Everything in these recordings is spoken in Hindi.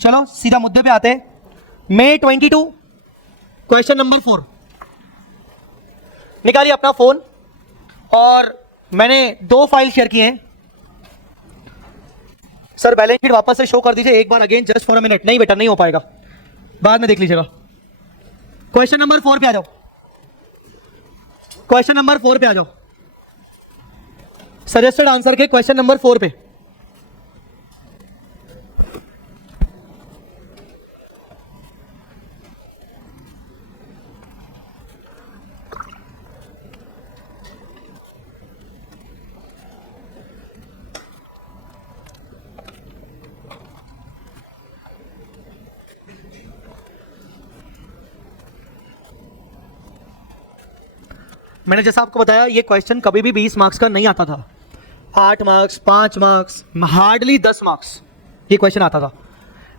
चलो सीधा मुद्दे पे आते हैं। May 22 question number 4। निकालिए अपना फोन और मैंने 2 फाइल शेयर किए हैं। सर बैलेंस शीट वापस से शो कर दीजिए एक बार again, just for a minute. नहीं बेटा नहीं हो पाएगा, बाद में देख लीजिएगा। क्वेश्चन नंबर 4 पे आ जाओ, क्वेश्चन नंबर 4 पे आ जाओ, सजेस्टेड आंसर के क्वेश्चन नंबर 4 पे। मैंने जैसा आपको बताया ये क्वेश्चन कभी भी 20 मार्क्स का नहीं आता था। 8 मार्क्स, 5 मार्क्स, हार्डली 10 मार्क्स ये क्वेश्चन आता था।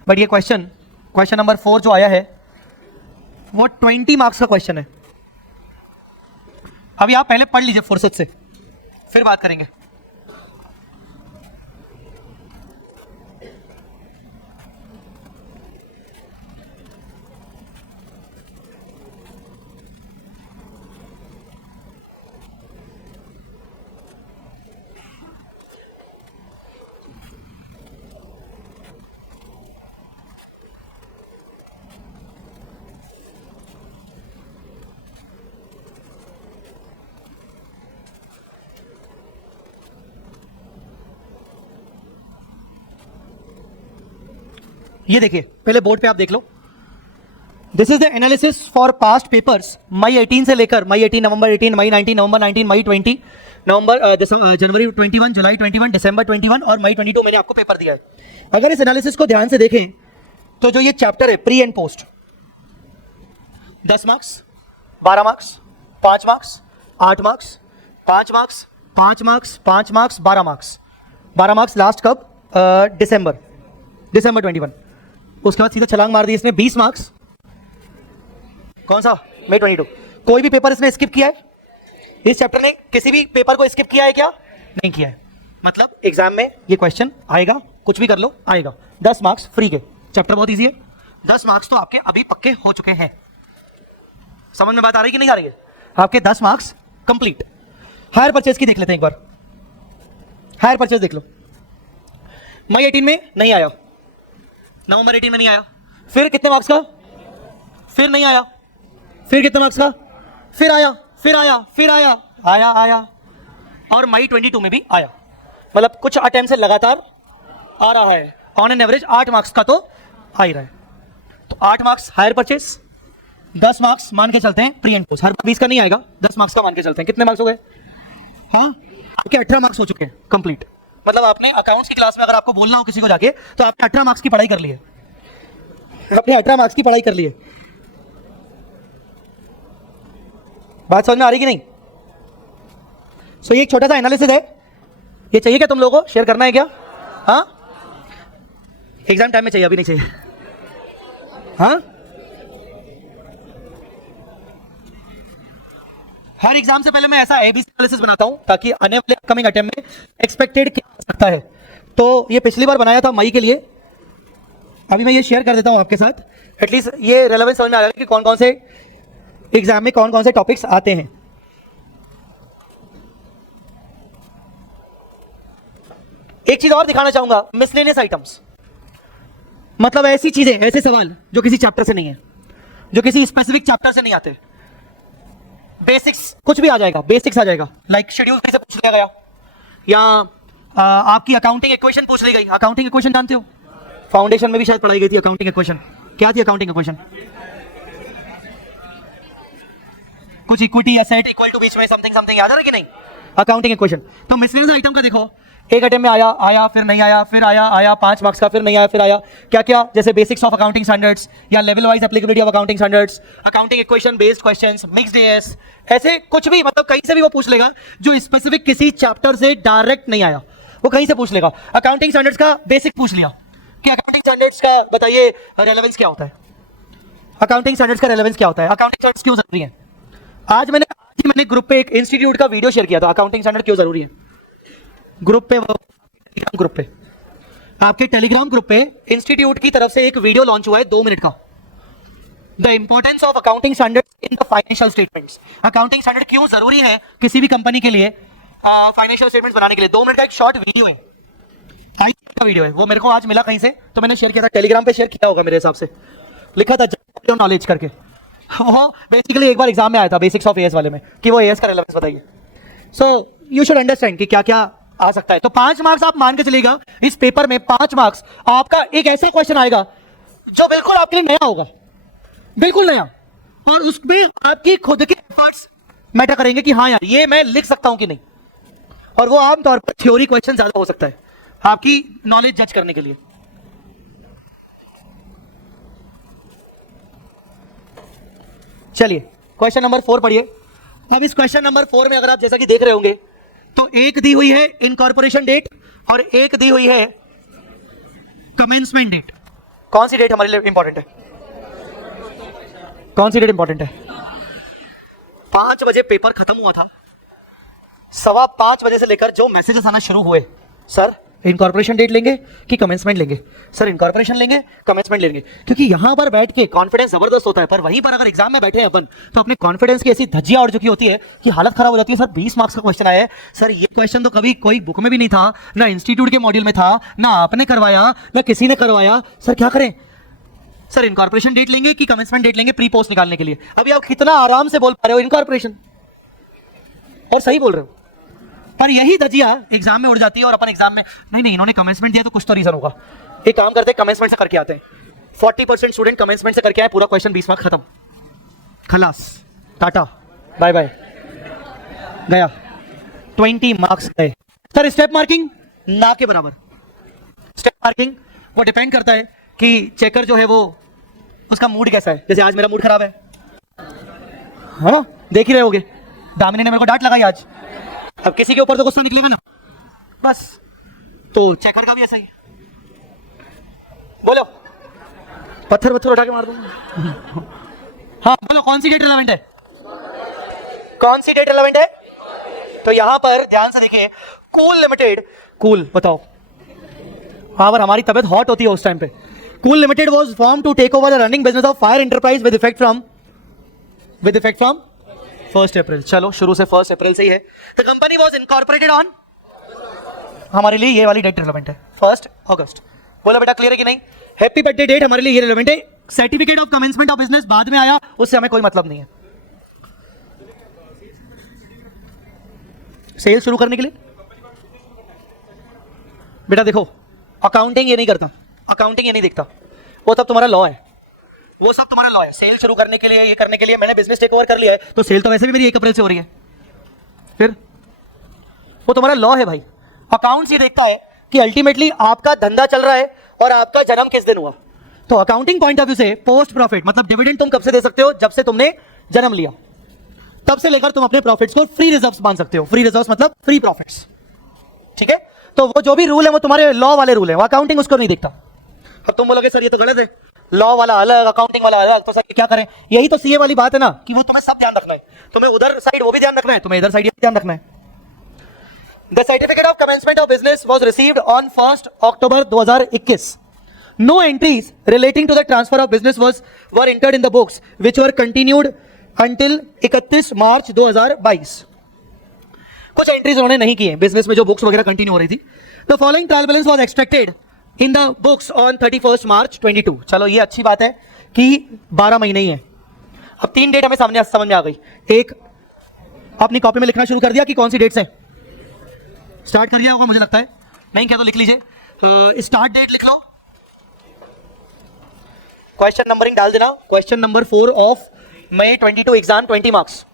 बट ये क्वेश्चन नंबर 4 जो आया है वो 20 मार्क्स का क्वेश्चन है। अभी आप पहले पढ़ लीजिए फुर्सत से, फिर बात करेंगे। ये देखिए पहले बोर्ड पे आप देख लो। This is the analysis for past papers May 18 से लेकर मई 18, नवंबर 18, मई 19, नवंबर 19, मई 20, जनवरी 21, जुलाई 21, दिसंबर 21 और मई 22 मैंने आपको पेपर दिया है। अगर इस एनालिसिस को ध्यान से देखें तो जो ये चैप्टर है pre and post, 10 marks, 12 marks, 5 marks, 8 marks, 5 marks, 5 marks, 5 marks, 12 marks. 12 marks last कब? दिसंबर 21। उसके बाद सीधा छलांग मार दी इसने 20 मार्क्स। कौन सा? मई 22। कोई भी पेपर इसने स्किप किया है? इस चैप्टर ने किसी भी पेपर को स्किप किया है क्या? नहीं किया है। मतलब एग्जाम में ये क्वेश्चन आएगा, कुछ भी कर लो आएगा। 10 मार्क्स फ्री के, चैप्टर बहुत इजी है। 10 मार्क्स तो आपके अभी पक्के हो चुके हैं। समझ में बात आ रही कि नहीं आ रही है? आपके 10 मार्क्स कंप्लीट। हायर परचेज की देख लेते हैं एक बार। हायर परचेज देख लो। मई 18 में नहीं आया, नवंबर 18 में नहीं आया, फिर कितने मार्क्स का? फिर नहीं आया, फिर कितने मार्क्स का? फिर आया, फिर आया, फिर आया, आया और मई 22 में भी आया। मतलब कुछ अटेम्प्ट से लगातार आ रहा है। ऑन एन एवरेज 8 मार्क्स का तो आ ही रहा है। तो 8 मार्क्स हायर परचेज, 10 मार्क्स मान के चलते हैं प्री एंड पोस्ट। हर 20 का नहीं आएगा, 10 मार्क्स का मान के चलते हैं। कितने मार्क्स हो गए? हाँ, आपके 18 मार्क्स हो चुके हैं कंप्लीट। मतलब आपने अकाउंट्स की क्लास में अगर आपको बोलना हो किसी को जाके तो आपने 18 मार्क्स की पढ़ाई कर ली है। आपने 18 मार्क्स की पढ़ाई कर ली है। बात समझ में आ रही कि नहीं? सो ये एक छोटा सा एनालिसिस है। ये चाहिए क्या तुम लोगों को? शेयर करना है क्या? हाँ, एग्जाम टाइम में चाहिए, अभी नहीं चाहिए। हाँ, हर एग्जाम से पहले मैं ऐसा एबीसी एनालिसिस बनाता हूं ताकि आने वाले अपकमिंग अटेम्प्ट में एक्सपेक्टेड क्या हो सकता है। तो ये पिछली बार बनाया था मई के लिए, अभी मैं ये शेयर कर देता हूं आपके साथ। एटलीस्ट ये रेलेवेंस समझ में आ रहा है कि कौन कौन से एग्जाम में कौन कौन से टॉपिक्स आते हैं। एक चीज और दिखाना चाहूंगा, मिसलेनियस आइटम्स। मतलब ऐसी चीजें, ऐसे सवाल जो किसी चैप्टर से नहीं है, जो किसी स्पेसिफिक चैप्टर से नहीं आते। बेसिक्स कुछ भी आ जाएगा, बेसिक्स आ जाएगा। लाइक शेड्यूल कैसे पूछ लिया गया, या आपकी अकाउंटिंग इक्वेशन पूछ ली गई। अकाउंटिंग इक्वेशन जानते हो? फाउंडेशन में भी शायद पढ़ाई गई थी अकाउंटिंग इक्वेशन। क्या थी अकाउंटिंग इक्वेशन? कुछ इक्विटी एसेट इक्वल टू बीच में समथिंग समथिंग, याद है कि नहीं? Accounting equation. तो मिसलेनियस आइटम का देखो, एक अटेम्प्ट में आया फिर नहीं आया, फिर आया 5 मार्क्स का, फिर नहीं आया, फिर आया क्या क्या, जैसे बेसिक्स ऑफ अकाउंटिंग स्टैंडर्ड्स या level wise applicability of accounting standards, accounting equation based questions, mixed as, ऐसे कुछ भी। मतलब कहीं से भी वो पूछ लेगा जो स्पेसिफिक किसी चैप्टर से डायरेक्ट नहीं आया, वो कहीं से पूछ लेगा। अकाउंटिंग स्टैंडर्ड्स का बेसिक पूछ लिया कि अकाउंटिंग स्टैंडर्ड्स का बताइए रेलेवेंस क्या होता है, अकाउंटिंग स्टैंडर्ड्स का रेलेवेंस क्या होता है, अकाउंटिंग स्टैंडर्ड्स क्यों जरूरी है। आज मैंने ग्रुप पे एक इंस्टीट्यूट का वीडियो शेयर किया था, अकाउंटिंग स्टैंडर्ड क्यों जरूरी है। ग्रुप पे आपके टेलीग्राम ग्रुप पे इंस्टीट्यूट की तरफ से एक वीडियो लॉन्च हुआ है 2 मिनट का, the importance of accounting standard in the financial statements. Accounting standard क्यों जरूरी है किसी भी कंपनी के लिए फाइनेंशियल स्टेटमेंट्स बनाने के लिए। 2 मिनट का एक शॉर्ट वीडियो है, का वीडियो है, वो मेरे को आज मिला कहीं से, तो मैंने शेयर किया था, टेलीग्राम पे शेयर किया होगा मेरे हिसाब से, लिखा था नॉलेज करके। वो बेसिकली एक बार एग्जाम में आया था बेसिक्स ऑफ एएस वाले में, कि वो एएस का रेलेवेंस बताइए। सो यू शुड अंडरस्टैंड कि क्या क्या आ सकता है। तो 5 मार्क्स आप मान के चलेगा इस पेपर में, 5 मार्क्स आपका एक ऐसा क्वेश्चन आएगा जो बिल्कुल आपके लिए नया होगा, बिल्कुल नया, और उसमें आपकी खुद के एफर्ट्स मैटर करेंगे कि हाँ यार ये मैं लिख सकता हूं कि नहीं। और वो आमतौर पर थ्योरी क्वेश्चन ज्यादा हो सकता है आपकी नॉलेज जज करने के लिए। चलिए क्वेश्चन नंबर 4 पढ़िए। अब इस क्वेश्चन नंबर 4 में अगर आप जैसा कि देख रहे होंगे तो एक दी हुई है इनकॉर्पोरेशन डेट और एक दी हुई है कमेंसमेंट डेट। कौन सी डेट हमारे लिए इंपॉर्टेंट है? कौन सी डेट इंपॉर्टेंट है? 5 बजे पेपर खत्म हुआ था, 5:15 बजे से लेकर जो मैसेजेस आना शुरू हुए, सर इनकॉर्पोरेशन डेट लेंगे कि कमेंसमेंट लेंगे, सर इनकॉर्पोरेशन लेंगे कमेंसमेंट लेंगे, क्योंकि यहां पर बैठ के कॉन्फिडेंस जबरदस्त होता है। पर वहीं पर अगर एग्जाम में बैठे हैं अपन तो अपने कॉन्फिडेंस की ऐसी धज्जियां उड़ चुकी होती है कि हालत खराब हो जाती है। सर 20 मार्क्स का क्वेश्चन आया है, सर ये क्वेश्चन तो कभी कोई बुक में भी नहीं था, ना इंस्टीट्यूट के मॉड्यूल में था, ना आपने करवाया ना किसी ने करवाया, सर क्या करें? सर इनकॉर्पोरेशन डेट लेंगे कि कमेंसमेंट डेट लेंगे प्री पोस्ट निकालने के लिए। अभी आप कितना आराम से बोल पा रहे हो इनकॉर्पोरेशन, और सही बोल रहे हो, पर यही धजिया एग्जाम में उड़ जाती है और अपन एग्जाम में नहीं इन्होंने कमेंसमेंट दिया तो कुछ तो रीजन होगा। एक काम करते हैं कमेंसमेंट से करके आते हैं। 40% स्टूडेंट कमेंसमेंट से करके आए, पूरा क्वेश्चन 20 मार्क खत्म, खलास, टाटा बाय बाय, गया 20 मार्क्स गए। सर स्टेप मार्किंग ना के बराबर। स्टेप मार्किंग वो डिपेंड करता है कि चेकर जो है वो उसका मूड कैसा है। जैसे आज मेरा मूड खराब है ना, देख ही रहे होगे, दामिनी ने मेरे को डांट लगाई आज, अब किसी के ऊपर तो गुस्सा निकलेगा ना, बस। तो चेकर का भी ऐसा ही, बोलो पत्थर उठा के मार दूंगा। हाँ बोलो कौन सी डेट रिलेवेंट है? कौन सी डेट रिलेवेंट है? तो यहां पर ध्यान से देखिए, कूल लिमिटेड, कूल बताओ, हाँ पर हमारी तबियत हॉट होती है उस टाइम पे। Cool limited was form to take over the running business of Fire Enterprise with effect from 1 April. चलो शुरू से 1 अप्रैल से ही है। The company was incorporated on, हमारे लिए ये वाली डेट रिलेवेंट है, 1 अगस्त। बोला बेटा क्लियर है कि नहीं? हैप्पी बर्थडे डेट हमारे लिए ये रिलेवेंट है। Certificate of commencement of business बाद में आया, उससे हमें कोई मतलब नहीं है। सेल शुरू करने के लिए बेटा देखो, अकाउंटिंग ये नहीं करता, अकाउंटिंग ये नहीं देखता, वो सब तुम्हारा लॉ है, वो सब तुम्हारा लॉ है। सेल शुरू करने के लिए, ये करने के लिए मैंने बिजनेस टेक ओवर कर लिया है, तो सेल तो वैसे भी मेरी 1 अप्रैल से हो रही है, फिर वो तुम्हारा लॉ है भाई। अकाउंट्स ये देखता है कि अल्टीमेटली आपका धंधा चल रहा है और आपका जन्म किस दिन हुआ। तो अकाउंटिंग पॉइंट ऑफ व्यू से पोस्ट प्रॉफिट मतलब डिविडेंड तुम कब से दे सकते हो? जब से तुमने जन्म लिया, तब से लेकर तुम अपने प्रॉफिट्स को फ्री रिजर्व्स मान सकते हो। फ्री रिजर्व्स मतलब फ्री प्रॉफिट्स, ठीक है? तो वो जो भी रूल है वो तुम्हारे लॉ वाले रूल है, वो अकाउंटिंग उसको नहीं देखता। अब तुम बोलोगे सर ये तो गलत है, लॉ वाला अलग अकाउंटिंग वाला अलग, तो सर क्या करें? यही तो सीए वाली बात है ना, कि वो तुम्हें सब ध्यान रखना है, तुम्हें उधर साइड वो भी ध्यान रखना है, तुम्हें इधर साइड ये भी ध्यान रखना है। The certificate of commencement of business was received on 1 October 2021। No entries relating to the transfer of business were entered in the books which were continued until 31 March 2022। कुछ एंट्रीज उन्होंने नहीं किए बिजनेस में, जो बुक्स वगैरह कंटिन्यू हो रही थी। The following trial balance was extracted in the books on 31 मार्च 22। चलो ये अच्छी बात है कि 12 महीने ही है। अब 3 डेट हमें सामने समझ में आ गई। एक अपनी कॉपी में लिखना शुरू कर दिया कि कौन सी डेट्स हैं? स्टार्ट कर दिया होगा मुझे लगता है, नहीं क्या तो लिख लीजिए, स्टार्ट डेट लिख लो, क्वेश्चन नंबरिंग डाल देना। Question number 4 of May 22 exam 20 marks,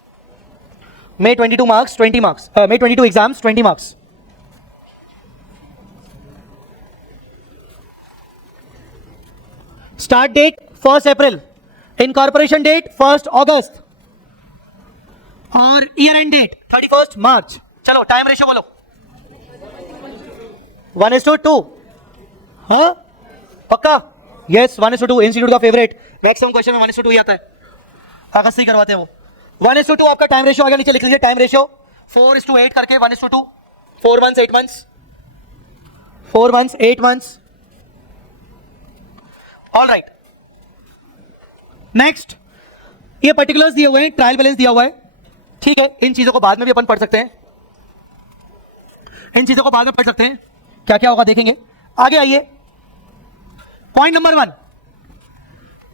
May 22 marks 20 marks, May 22 exams 20 marks. Start date 1 April, incorporation date 1 अगस्त और ईयर एंड डेट 31 मार्च। चलो टाइम रेशियो बोलो, 1:2। हाँ पक्का? यस 1:2, इंस्टीट्यूट का फेवरेट, मैक्सिमम क्वेश्चन में 1:2 ही आता है, अगस्त से ही करवाते हैं वो। 1:2 आपका टाइम रेशियो आ गया, नीचे लिख लीजिए टाइम रेशियो 4:8 करके 1:2, 4 months 8 months, 4 months 8 months, all right, next, ये पर्टिकुलर्स दिए हुए हैं, ट्रायल बैलेंस दिया हुआ है, ठीक है, इन चीजों को बाद में भी अपन पढ़ सकते हैं, इन चीजों को बाद में पढ़ सकते हैं, क्या क्या होगा देखेंगे। आगे आइए, पॉइंट नंबर 1,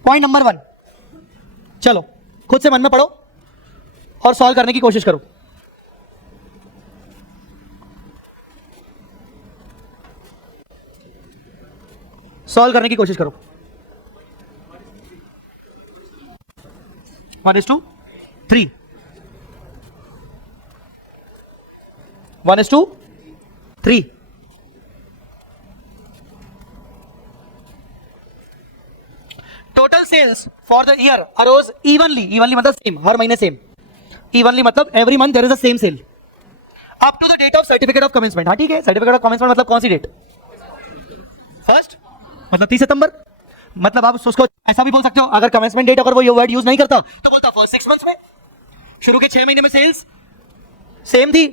पॉइंट नंबर 1, चलो खुद से मन में पढ़ो और सॉल्व करने की कोशिश करो। सॉल्व करने की कोशिश करो। 1:3, 1:3, total sales for the year arose evenly, evenly मतलब सेम, हर महीने सेम, इवनली मतलब every month there is a same sale up to the date of certificate of commencement. हाँ ठीक है, सर्टिफिकेट ऑफ कमेंसमेंट मतलब कौन सी डेट, फर्स्ट, मतलब 30 सितंबर, मतलब आप उसको ऐसा भी बोल सकते हो, अगर कमेंसमेंट डेट अगर वो ये वर्ड यूज नहीं करता तो बोलता फर्स्ट 6 मंथ्स में, शुरू के 6 महीने में सेल्स सेम थी,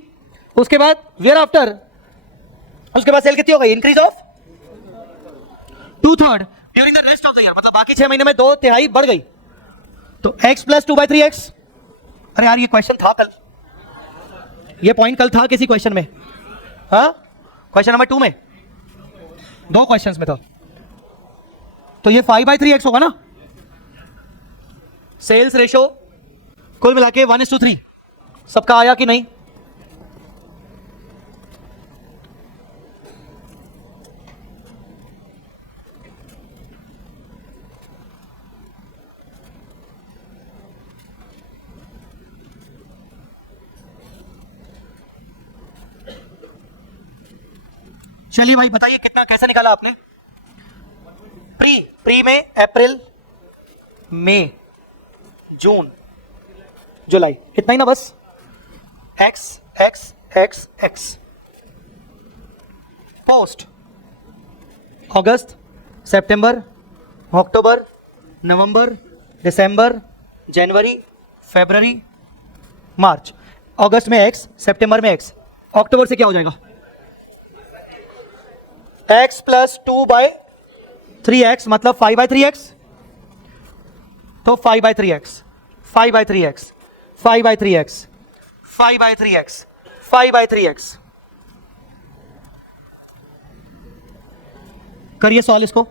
उसके बाद ईयर आफ्टर, उसके बाद सेल कितनी हो गई, increase of 2/3 during the rest of the year, मतलब बाकी 6 महीने में 2/3 बढ़ गई, तो x + 2/3x। अरे यार ये क्वेश्चन था कल, ये पॉइंट कल था किसी क्वेश्चन में, हाँ क्वेश्चन नंबर 2 में, 2 क्वेश्चंस में था, तो ये 5/3x होगा ना। सेल्स रेशो कुल मिला के 1:3, सबका आया कि नहीं, चलिए भाई बताइए कितना, कैसे निकाला आपने। प्री में अप्रैल, मई, जून, जुलाई, इतना ही ना बस, X x x X. Post अगस्त, सितंबर, अक्टूबर, नवंबर, दिसंबर, जनवरी, फरवरी, मार्च। अगस्त में एक्स, सितंबर में एक्स, अक्टूबर से क्या हो जाएगा, x + 2/3x मतलब 5/3x, तो 5/3x, 5/3x, 5/3x, 5/3x, 5/3x। करिए सॉल्व इसको,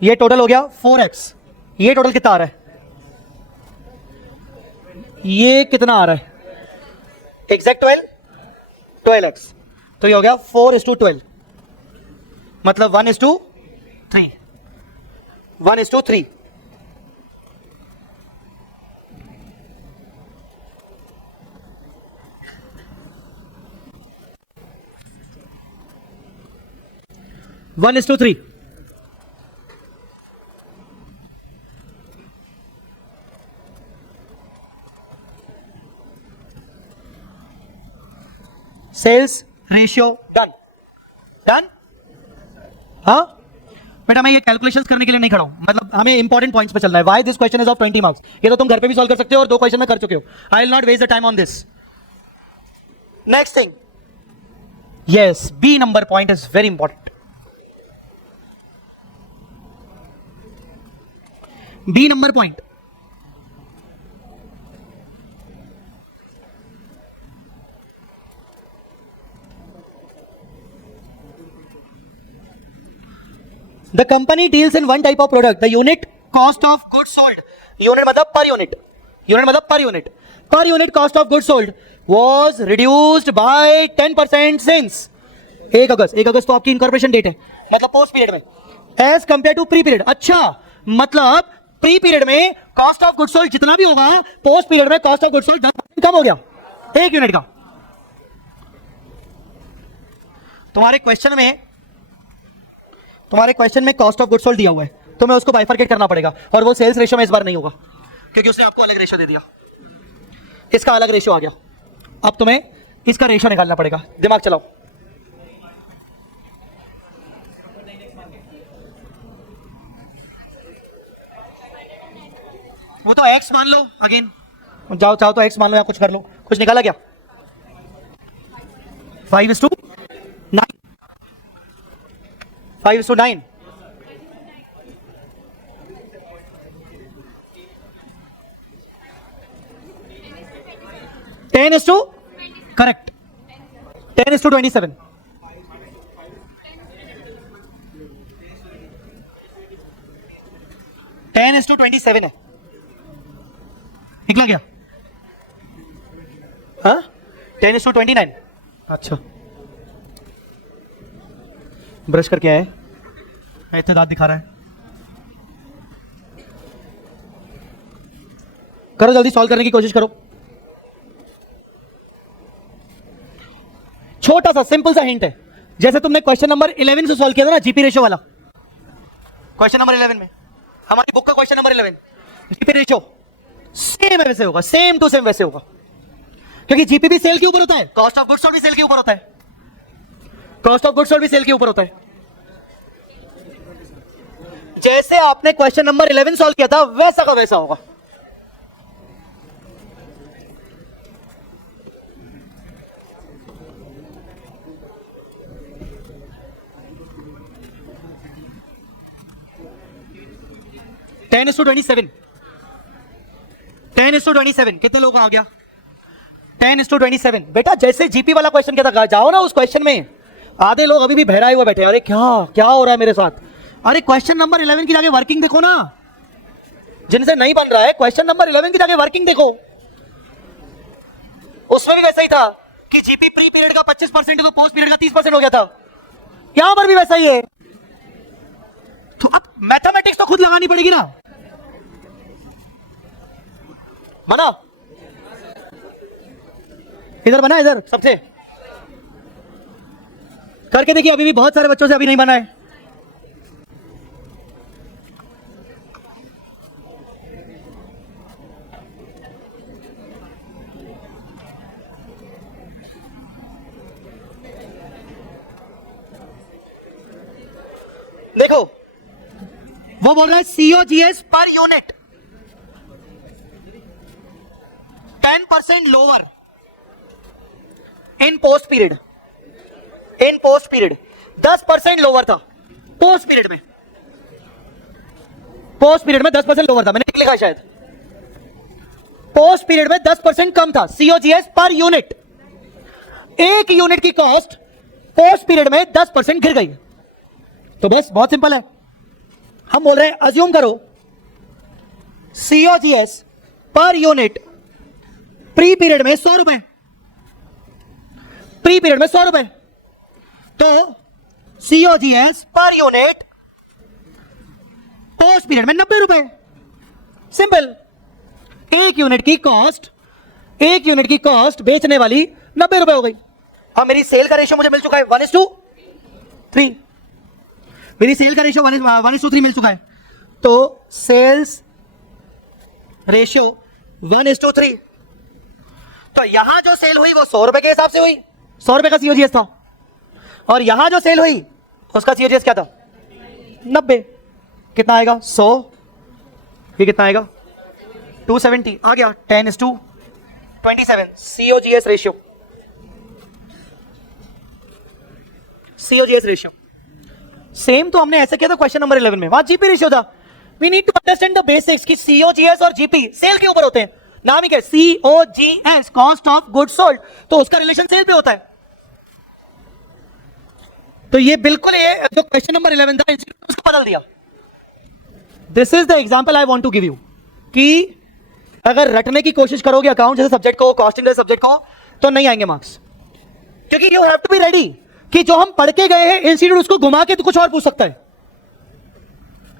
ये टोटल हो गया 4x, ये टोटल कितना आ रहा है, ये कितना आ रहा है, एग्जैक्ट 12x, तो ये हो गया 4:12, मतलब 1:3, 1:3। Sales ratio done, done. हाँ बेटा मैं ये कैलकुलेशंस करने के लिए नहीं खड़ा हूं, मतलब हमें इंपॉर्टेंट पॉइंट्स पे चलना है। Why this question is of 20 marks, ये तो तुम घर पे भी सॉल्व कर सकते हो और 2 क्वेश्चन में कर चुके हो। I will not waste the time on this. Next thing, yes, B number point is very important. B number point, the company deals in one type of product, the unit cost of goods sold, unit मतलब per unit, unit मतलब per unit, per unit cost of goods sold was reduced by 10% since 1 अगस्त। 1 अगस्त तो आपकी इनकॉर्पोरेशन डेट है, मतलब पोस्ट पीरियड में, as compare to pre period. अच्छा, मतलब प्री पीरियड में कॉस्ट ऑफ गुड्स सोल्ड जितना भी होगा, पोस्ट पीरियड में कॉस्ट ऑफ गुड्स सोल्ड 10% कम हो गया 1 यूनिट का। तुम्हारे क्वेश्चन में कॉस्ट ऑफ गुड्स सोल्ड दिया हुआ है, तो मैं उसको बाइफरकेट करना पड़ेगा, और वो सेल्स रेशियो में इस बार नहीं होगा क्योंकि उसने आपको अलग रेशियो दे दिया, इसका अलग रेशियो आ गया। अब तुम्हें इसका रेशियो निकालना पड़ेगा, दिमाग चलाओ। वो तो एक्स मान लो, अगेन जाओ चाहो तो एक्स मान लो या कुछ कर लो। कुछ निकाला क्या, 5:9, 5:9, 10:, करेक्ट, 10:27, 10:27 है, निकला क्या? हाँ, 10:29। अच्छा, ब्रश करके आए, इतना दांत दिखा रहा है। करो जल्दी, सॉल्व करने की कोशिश करो। छोटा सा सिंपल सा हिंट है, जैसे तुमने क्वेश्चन नंबर 11 से सॉल्व किया था ना, जीपी रेशियो वाला। क्वेश्चन नंबर 11 में, हमारी बुक का question number 11, GP ratio same वैसे होगा, सेम टू सेम वैसे होगा, क्योंकि जीपी भी सेल के ऊपर होता है, कॉस्ट ऑफ गुड्स सोल्ड भी सेल के ऊपर होता है, कॉस्ट ऑफ गुड्स सोल्ड भी सेल के ऊपर होता है। जैसे आपने क्वेश्चन नंबर 11 सॉल्व किया था, वैसा का वैसा होगा। टेन इज टू 27, 10:27, कितने लोगों आ गया? 10:27। बेटा जैसे जीपी वाला क्वेश्चन क्या था, जाओ ना उस क्वेश्चन में। आधे लोग अभी भी बहराए हुए बैठे, अरे क्या क्या हो रहा है मेरे साथ। अरे क्वेश्चन नंबर 11 की जाके वर्किंग देखो ना, जिनसे नहीं बन रहा है क्वेश्चन नंबर 11 की जाके वर्किंग देखो। उसमें भी वैसा ही था कि जीपी प्री पीरियड का 25% तो पोस्ट पीरियड का 30% हो गया था, यहां पर भी वैसा ही है। तो अब मैथमेटिक्स तो खुद लगानी पड़ेगी ना। बना, इधर बना, इधर सबसे करके देखिए। अभी भी बहुत सारे बच्चों से अभी नहीं बना है। देखो वो बोल रहा है COGS per unit 10% lower in post period, in post period 10% lower था पोस्ट पीरियड में, पोस्ट पीरियड में 10% लोअर था, मैंने लिखा शायद। पोस्ट पीरियड में 10% कम था सीओजीएस पर यूनिट। एक यूनिट की कॉस्ट पोस्ट पीरियड में 10% गिर गई। तो बस बहुत सिंपल है, हम बोल रहे हैं अज्यूम करो COGS per unit pre period में 100 रुपए, प्री पीरियड में 100 रुपए, तो COGS per unit post period में 90 रुपए। सिंपल, एक यूनिट की कॉस्ट, एक यूनिट की कॉस्ट बेचने वाली 90 रुपए हो गई। अब मेरी सेल का रेशियो मुझे मिल चुका है 1:3, मेरी सेल का रेशियो 1:3 मिल चुका है। तो सेल्स रेशियो 1:3, तो यहां जो सेल हुई वो 100 रुपए के हिसाब से हुई, 100 रुपए का सीओजीएस था, और यहां जो सेल हुई उसका सीओजीएस क्या था 90। कितना आएगा 100, ये कितना आएगा 270 आ गया। 10:27 COGS ratio, COGS ratio same तो हमने ऐसे किया था क्वेश्चन नंबर 11 में, वहां जीपी रेशियो था। We need to understand the basics कि सीओजीएस और जीपी सेल के ऊपर होते हैं, नाम ही क्या COGS cost of goods sold, तो उसका रिलेशन सेल पे होता है। तो ये बिल्कुल ये जो क्वेश्चन नंबर 11 था उसको बदल दिया। This is the example I want to give you कि अगर रटने की कोशिश करोगे अकाउंट जैसे सब्जेक्ट को, कॉस्टिंग जैसे सब्जेक्ट को, तो नहीं आएंगे मार्क्स, क्योंकि you have to be ready कि जो हम पढ़ के गए हैं इंस्टीट्यूट उसको घुमा के तो कुछ और पूछ सकता है।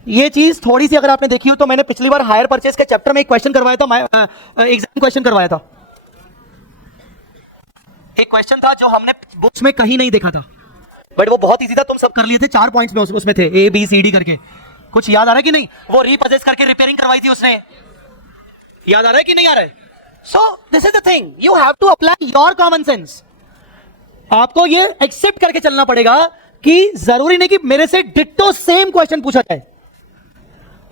ये चीज थोड़ी सी अगर आपने देखी हो तो मैंने पिछली बार हायर परचेज के चैप्टर में एक क्वेश्चन करवाया था, एग्जाम क्वेश्चन करवाया था। एक क्वेश्चन था जो हमने बुक्स में कहीं नहीं देखा था, बट वो बहुत इजी था, तुम सब कर लिए थे, 4 पॉइंट्स में उसमें थे ए बी सी डी करके। कुछ याद आ रहा है कि नहीं? वो रीपजेस करके रिपेयरिंग करवाई थी उसने, याद आ रहा है कि नहीं आ रहा है? So this is the thing, you have to apply your common sense. आपको ये एक्सेप्ट करके चलना पड़ेगा कि जरूरी नहीं कि मेरे से डिट्टो सेम क्वेश्चन पूछा जाए,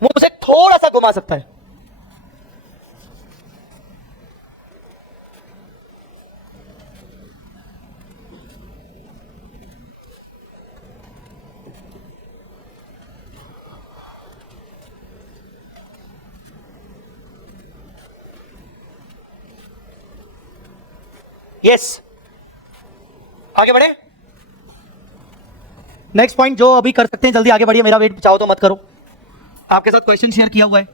वो उसे थोड़ा सा घुमा सकता है। यस, आगे बढ़े। नेक्स्ट पॉइंट जो अभी कर सकते हैं, जल्दी आगे बढ़िए, मेरा वेट चाहो तो मत करो, आपके साथ क्वेश्चन शेयर किया हुआ है।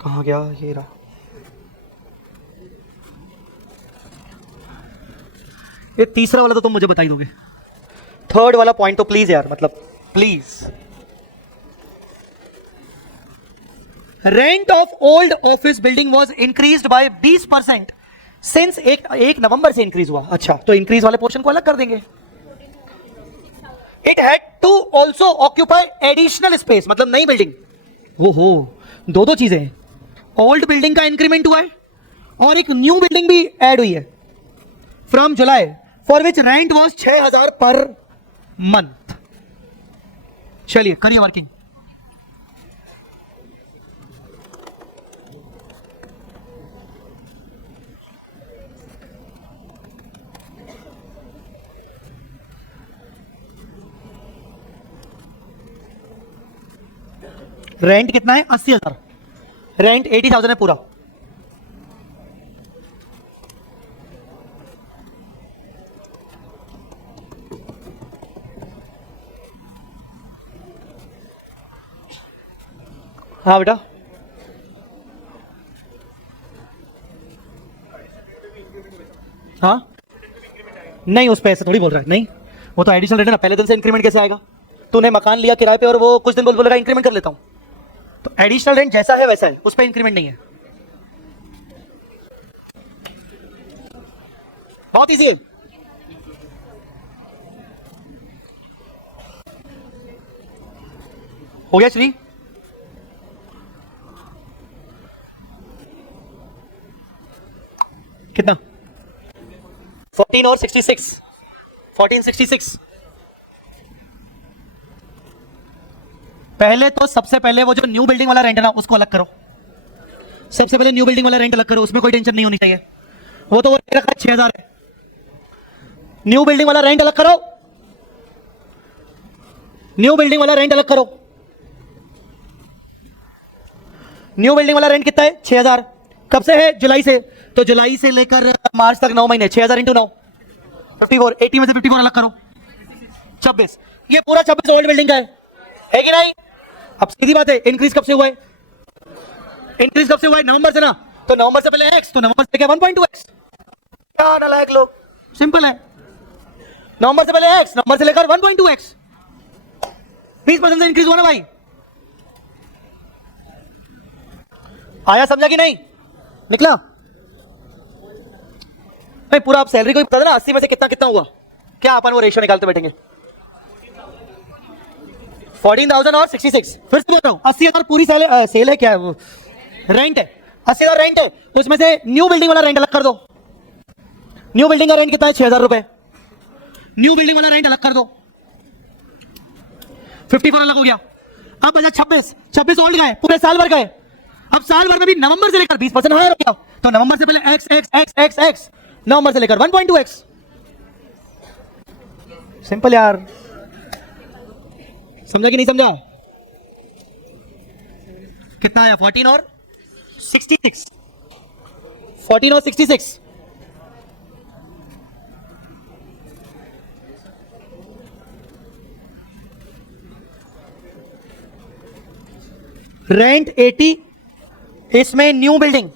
कहां गया ये रहा। ये तीसरा वाला तो तुम मुझे बता ही दोगे, थर्ड वाला पॉइंट तो प्लीज यार, मतलब please. Rent of old office building was increased by 20% since 1 नवंबर से इंक्रीज हुआ। अच्छा, तो इंक्रीज वाले पोर्शन को अलग कर देंगे। It had to also occupy additional space, मतलब नई बिल्डिंग। ओहो, दो चीजें हैं, ओल्ड बिल्डिंग का इंक्रीमेंट हुआ है और एक न्यू बिल्डिंग भी ऐड हुई है from July, for which rent was 6000 per month. चलिए करिए वर्किंग। रेंट कितना है? 80,000। रेंट 80,000 है पूरा। हाँ बेटा, हाँ नहीं, उस पे ऐसे थोड़ी बोल रहा है, नहीं वो तो एडिशनल रेंट है ना, पहले दिन से इंक्रीमेंट कैसे आएगा? तूने मकान लिया किराए पे और वो कुछ दिन बोलेगा इंक्रीमेंट कर लेता हूं, तो एडिशनल रेंट जैसा है वैसा है, उस पर इंक्रीमेंट नहीं है। बहुत इजी है। हो गया श्री? कितना? 14 और 66, 1466। पहले तो सबसे पहले वो जो न्यू बिल्डिंग वाला रेंट है ना, उसको अलग करो। सबसे पहले न्यू बिल्डिंग वाला रेंट अलग करो, उसमें कोई टेंशन नहीं होनी चाहिए, वो तो वो रखा 6000 है। न्यू बिल्डिंग वाला रेंट अलग करो, न्यू बिल्डिंग वाला रेंट अलग करो। न्यू बिल्डिंग वाला रेंट कितना है? 6000। कब से है? जुलाई से, तो जुलाई से लेकर मार्च तक 9 महीने, 6000 इंटू 9, 54। 80 में से 54 अलग करो, 26। ये पूरा 26 ओल्ड बिल्डिंग का है कि नहीं? अब सीधी बात है, इंक्रीज कब से हुआ है? इंक्रीज कब से हुआ है? नवंबर से ना, तो नवंबर से पहले x, तो नवंबर से क्या 1.2x। क्या नालायक लोग, सिंपल है। नवंबर से पहले x, नवंबर से लेकर 1.2x, 20% से इंक्रीज हुआ ना भाई। आया समझा कि नहीं? निकला नहीं? पूरा आप सैलरी को ही बता देना, 80 में से कितना कितना हुआ, क्या अपन वो रेशियो निकालते बैठेंगे। 14,000 और 66। फिर से बोल रहा हूं, 80,000 पूरी सेल है, क्या है वो? रेंट है। 80,000 रेंट है, तो इसमें से न्यू बिल्डिंग वाला रेंट अलग कर दो। न्यू बिल्डिंग का रेंट कितना है? 6,000 रुपए। न्यू बिल्डिंग वाला रेंट अलग कर दो, 54 अलग हो गया। अब बचा 26। 26 ओल्ड का है, पूरे साल भर का है। अब साल भर में भी नवंबर से लेकर 20% हायर हो गया, तो नवंबर से पहले X x x x X, नवंबर से लेकर 1.2x। सिंपल यार, समझा कि नहीं समझा? कितना आया? 14 और 66, 14 और 66। रेंट 80, इसमें न्यू बिल्डिंग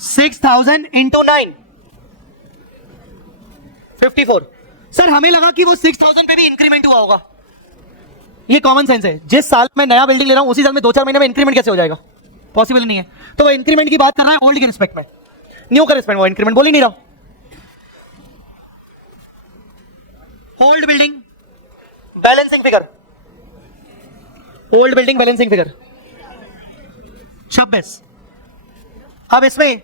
6,000 इंटू 9, 54। सर हमें लगा कि वो 6,000 पे भी इंक्रीमेंट हुआ होगा। ये कॉमन सेंस है, जिस साल में नया बिल्डिंग ले रहा हूं उसी साल में 2-4 महीने में इंक्रीमेंट कैसे हो जाएगा? पॉसिबल नहीं है। तो वो इंक्रीमेंट की बात कर रहा है ओल्ड के रिस्पेक्ट में, न्यू का रिस्पेक्ट वो इंक्रीमेंट बोल ही नहीं रहा। Old building balancing figure, old building balancing figure 26। अब इसमें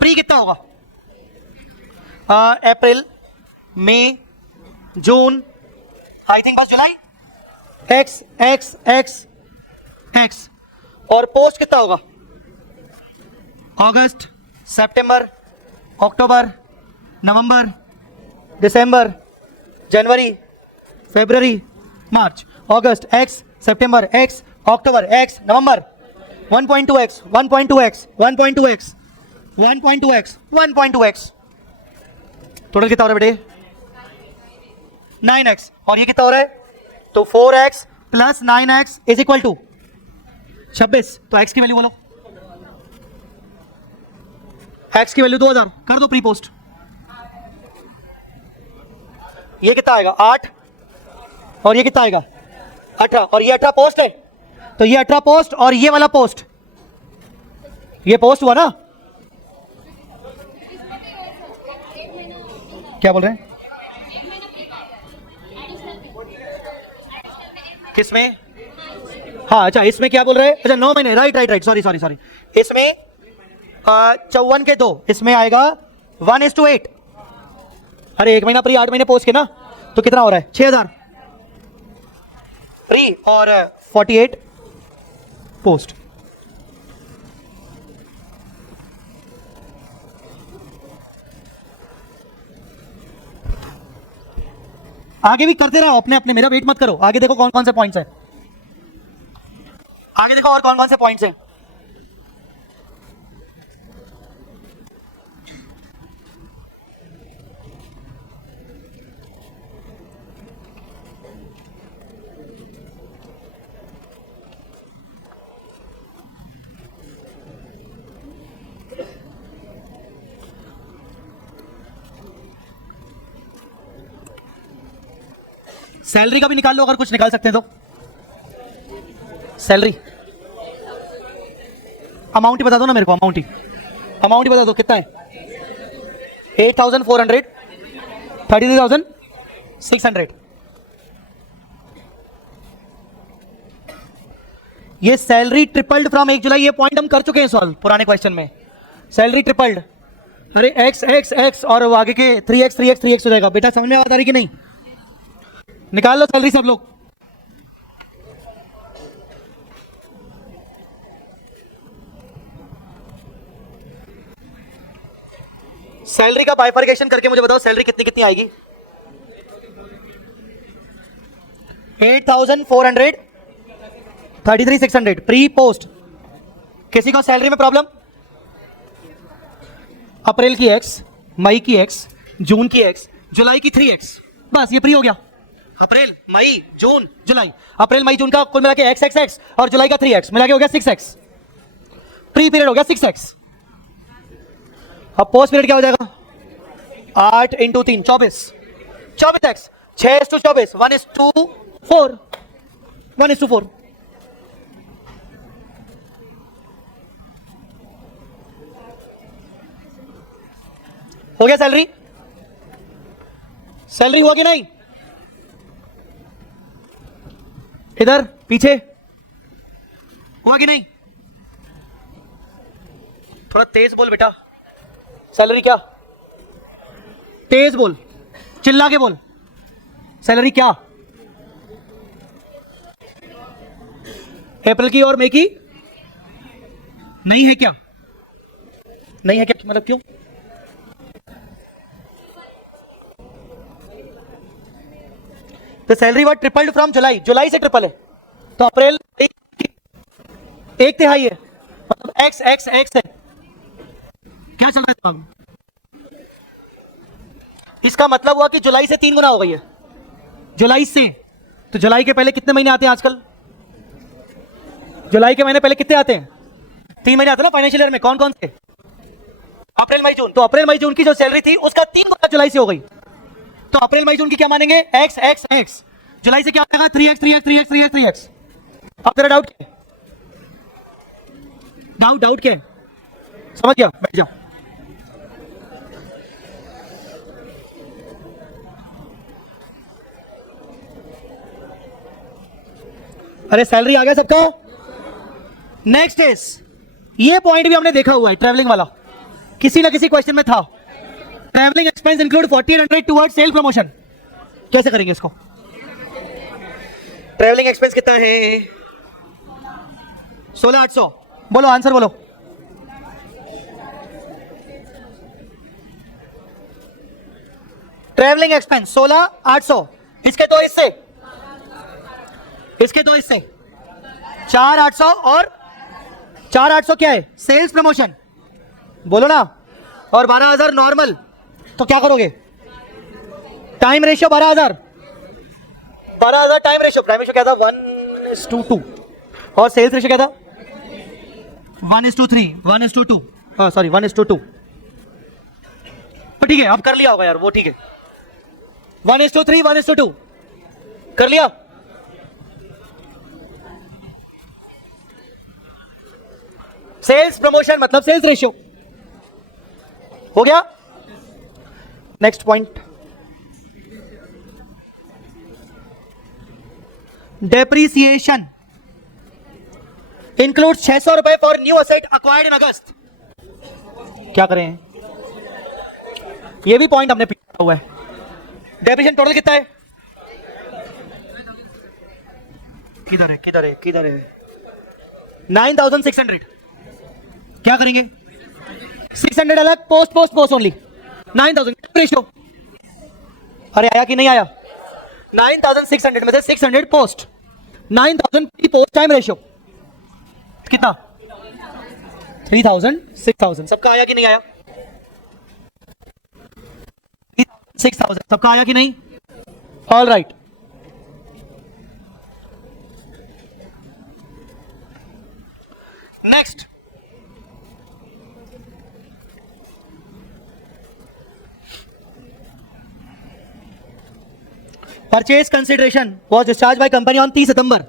प्री कितना होगा? अप्रैल, मई, जून, आई थिंक बस जुलाई, एक्स एक्स एक्स एक्स। और पोस्ट कितना होगा? अगस्त, सितंबर, अक्टूबर, नवंबर, दिसंबर, जनवरी, फरवरी, मार्च, अगस्त एक्स, सितंबर एक्स, अक्टूबर एक्स, नवंबर 1.2x, 1.2x, 1.2x, 1.2x, 1.2x, total कितना हो रहा है बेटे? 9x। और ये कितना हो रहा है? तो 4x plus 9x is equal to 26। तो x की वैल्यू बोलो, x की वैल्यू 2000 कर दो प्री पोस्ट। ये कितना आएगा? 8। और ये कितना आएगा? 18। और ये 18 पोस्ट है, तो ये 18 पोस्ट और ये वाला पोस्ट, ये पोस्ट हुआ ना? क्या बोल रहे हैं? किसमें? हाँ अच्छा, इसमें क्या बोल रहे हैं? अच्छा 9 महीने, राइट राइट राइट, सॉरी। इसमें 54 के 2, इसमें आएगा 1:8। अरे 1 महीना प्री 8 महीने पोस्ट के ना, तो कितना हो रहा है? 6000 प्री और 48 पोस्ट। आगे भी करते रहो अपने अपने, मेरा वेट मत करो। आगे देखो कौन कौन से पॉइंट्स है, आगे देखो और कौन कौन से पॉइंट्स है। सैलरी का भी निकाल लो अगर कुछ निकाल सकते हैं तो। सैलरी अमाउंट ही बता दो ना मेरे को, अमाउंट ही बता दो कितना है? 8400, 33600। ये सैलरी ट्रिपल्ड फ्रॉम 1 जुलाई, ये पॉइंट हम कर चुके हैं सॉल्व पुराने क्वेश्चन में। सैलरी ट्रिपल्ड, अरे एक्स एक्स एक्स और वो आगे के 3x 3x 3x हो जाएगा। बेटा समझ में आ रही कि नहीं? निकाल लो सैलरी सब लोग। सैलरी का बाइफर्केशन करके मुझे बताओ सैलरी कितनी कितनी आएगी? 8400, 33600 प्री पोस्ट। किसी को सैलरी में प्रॉब्लम? अप्रैल की x, मई की x, जून की x, जुलाई की 3x, बस ये प्री हो गया। अप्रैल मई जून जुलाई, अप्रैल मई जून का कुल मिला के x x x और जुलाई का 3x मिला के हो गया 6x। प्री पीरियड हो गया 6x। अब पोस्ट पीरियड क्या हो जाएगा? 8 × 3 24, 24x, 6:24, 1:4, 1:4। हो गया सैलरी? सैलरी हुआ कि नहीं? इधर पीछे हुआ कि नहीं? थोड़ा तेज बोल बेटा। सैलरी क्या? तेज बोल, चिल्ला के बोल। सैलरी क्या? अप्रैल की और मई की नहीं है क्या? नहीं है क्या मतलब क्यों? तो salary word tripled from July, जुलाई से ट्रिपल है, तो अप्रैल 1/3 है, मतलब एक्स एक्स एक्स है। क्या चल रहा है? इसका मतलब हुआ कि जुलाई से 3 गुना हो गई है। जुलाई से, तो जुलाई के पहले कितने महीने आते हैं आजकल? जुलाई के महीने पहले कितने आते हैं? 3 महीने आते हैं ना फाइनेंशियल ईयर में। कौन कौन से? अप्रैल मई जून। तो अप्रैल मई जून की जो सैलरी थी उसका 3 गुना जुलाई से हो गई। तो अप्रैल मई जून की क्या मानेंगे? X x x. जुलाई से क्या हो जाएगा? 3x 3x 3x 3x 3x। अब तेरा डाउट क्या है? डाउट क्या है? समझ गया? बैठ जाओ। अरे सैलरी आ गया सबका। नेक्स्ट इज, ये पॉइंट भी हमने देखा हुआ है, ट्रैवलिंग वाला किसी ना किसी क्वेश्चन में था। Travelling expense include 4800 toward sale promotion. कैसे करेंगे इसको? ट्रैवलिंग एक्सपेंस कितना है? 16800। बोलो आंसर बोलो। ट्रैवलिंग एक्सपेंस 16800, इसके दो हिस्से, इसके दो हिस्से, 4,800 और 4,800 क्या है, सेल्स प्रमोशन, बोलो ना, और 12,000 नॉर्मल। तो क्या करोगे, time ratio 12,000 time ratio, prime ratio क्या था 1:2 और सेल्स रेशियो क्या था 1:3, 1:2, हाँ सॉरी 1:2। ठीक है, अब कर लिया होगा यार वो, ठीक है 1:3, 1:2 कर लिया। सेल्स प्रमोशन मतलब सेल्स रेशियो हो गया। नेक्स्ट पॉइंट, डेप्रीसिएशन इंक्लूड 600 रुपए for new asset acquired in August. क्या करें, ये भी पॉइंट हमने पिछड़ा हुआ है। डेप्रीसिएशन टोटल कितना है, किधर है किधर है किधर है, 9,600। क्या करेंगे, 600 अलग, post post post only 9,000 ratio. अरे आया कि नहीं आया, 9,600 में से 600 पोस्ट, 9,000 पोस्ट टाइम रेशियो कितना 3,000, 6,000। सबका आया कि नहीं आया, 6,000 सबका आया कि नहीं, all right. Next, purchase consideration was discharge by company on 30 सितंबर।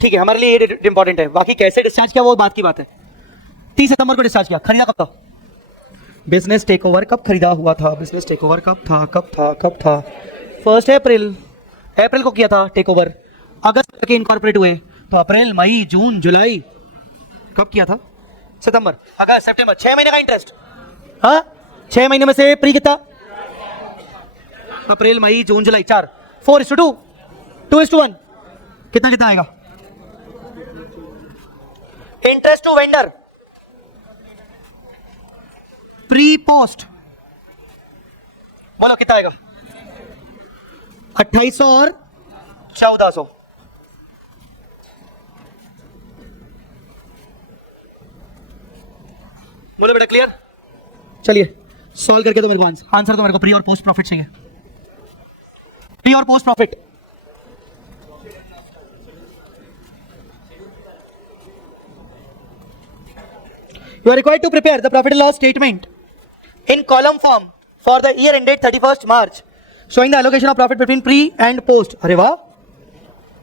ठीक है, हमारे लिए ये इंपॉर्टेंट है, बाकी कैसे डिस्चार्ज किया वो बात की बात है। 30 सितंबर को डिस्चार्ज किया, खरीदा कब था, बिजनेस टेकओवर कब खरीदा हुआ था, बिजनेस टेकओवर कब था, कब था 1 अप्रैल को किया था टेकओवर, अगस्त के इनकॉर्पोरेट हुए, तो अप्रैल मई जून जुलाई, कब किया था, सितंबर अगस्त सितंबर, 6 महीने का इंटरेस्ट। हाँ 6 महीने में से प्री कितना, अप्रैल मई जून जुलाई 4, 4:2, 2:1, कितना कितना आएगा, interest to vendor pre post, बोलो कितना आएगा, 2,800 और 1,400। बोलो बेटा क्लियर, चलिए सॉल्व करके दो मेरे को आंसर दो मेरे को, प्री और पोस्ट प्रॉफिट चाहिए, प्री और post profit. You are required to prepare the profit and loss statement in column form for the year ended 31st March, showing the allocation of profit between pre and post. अरे वाह,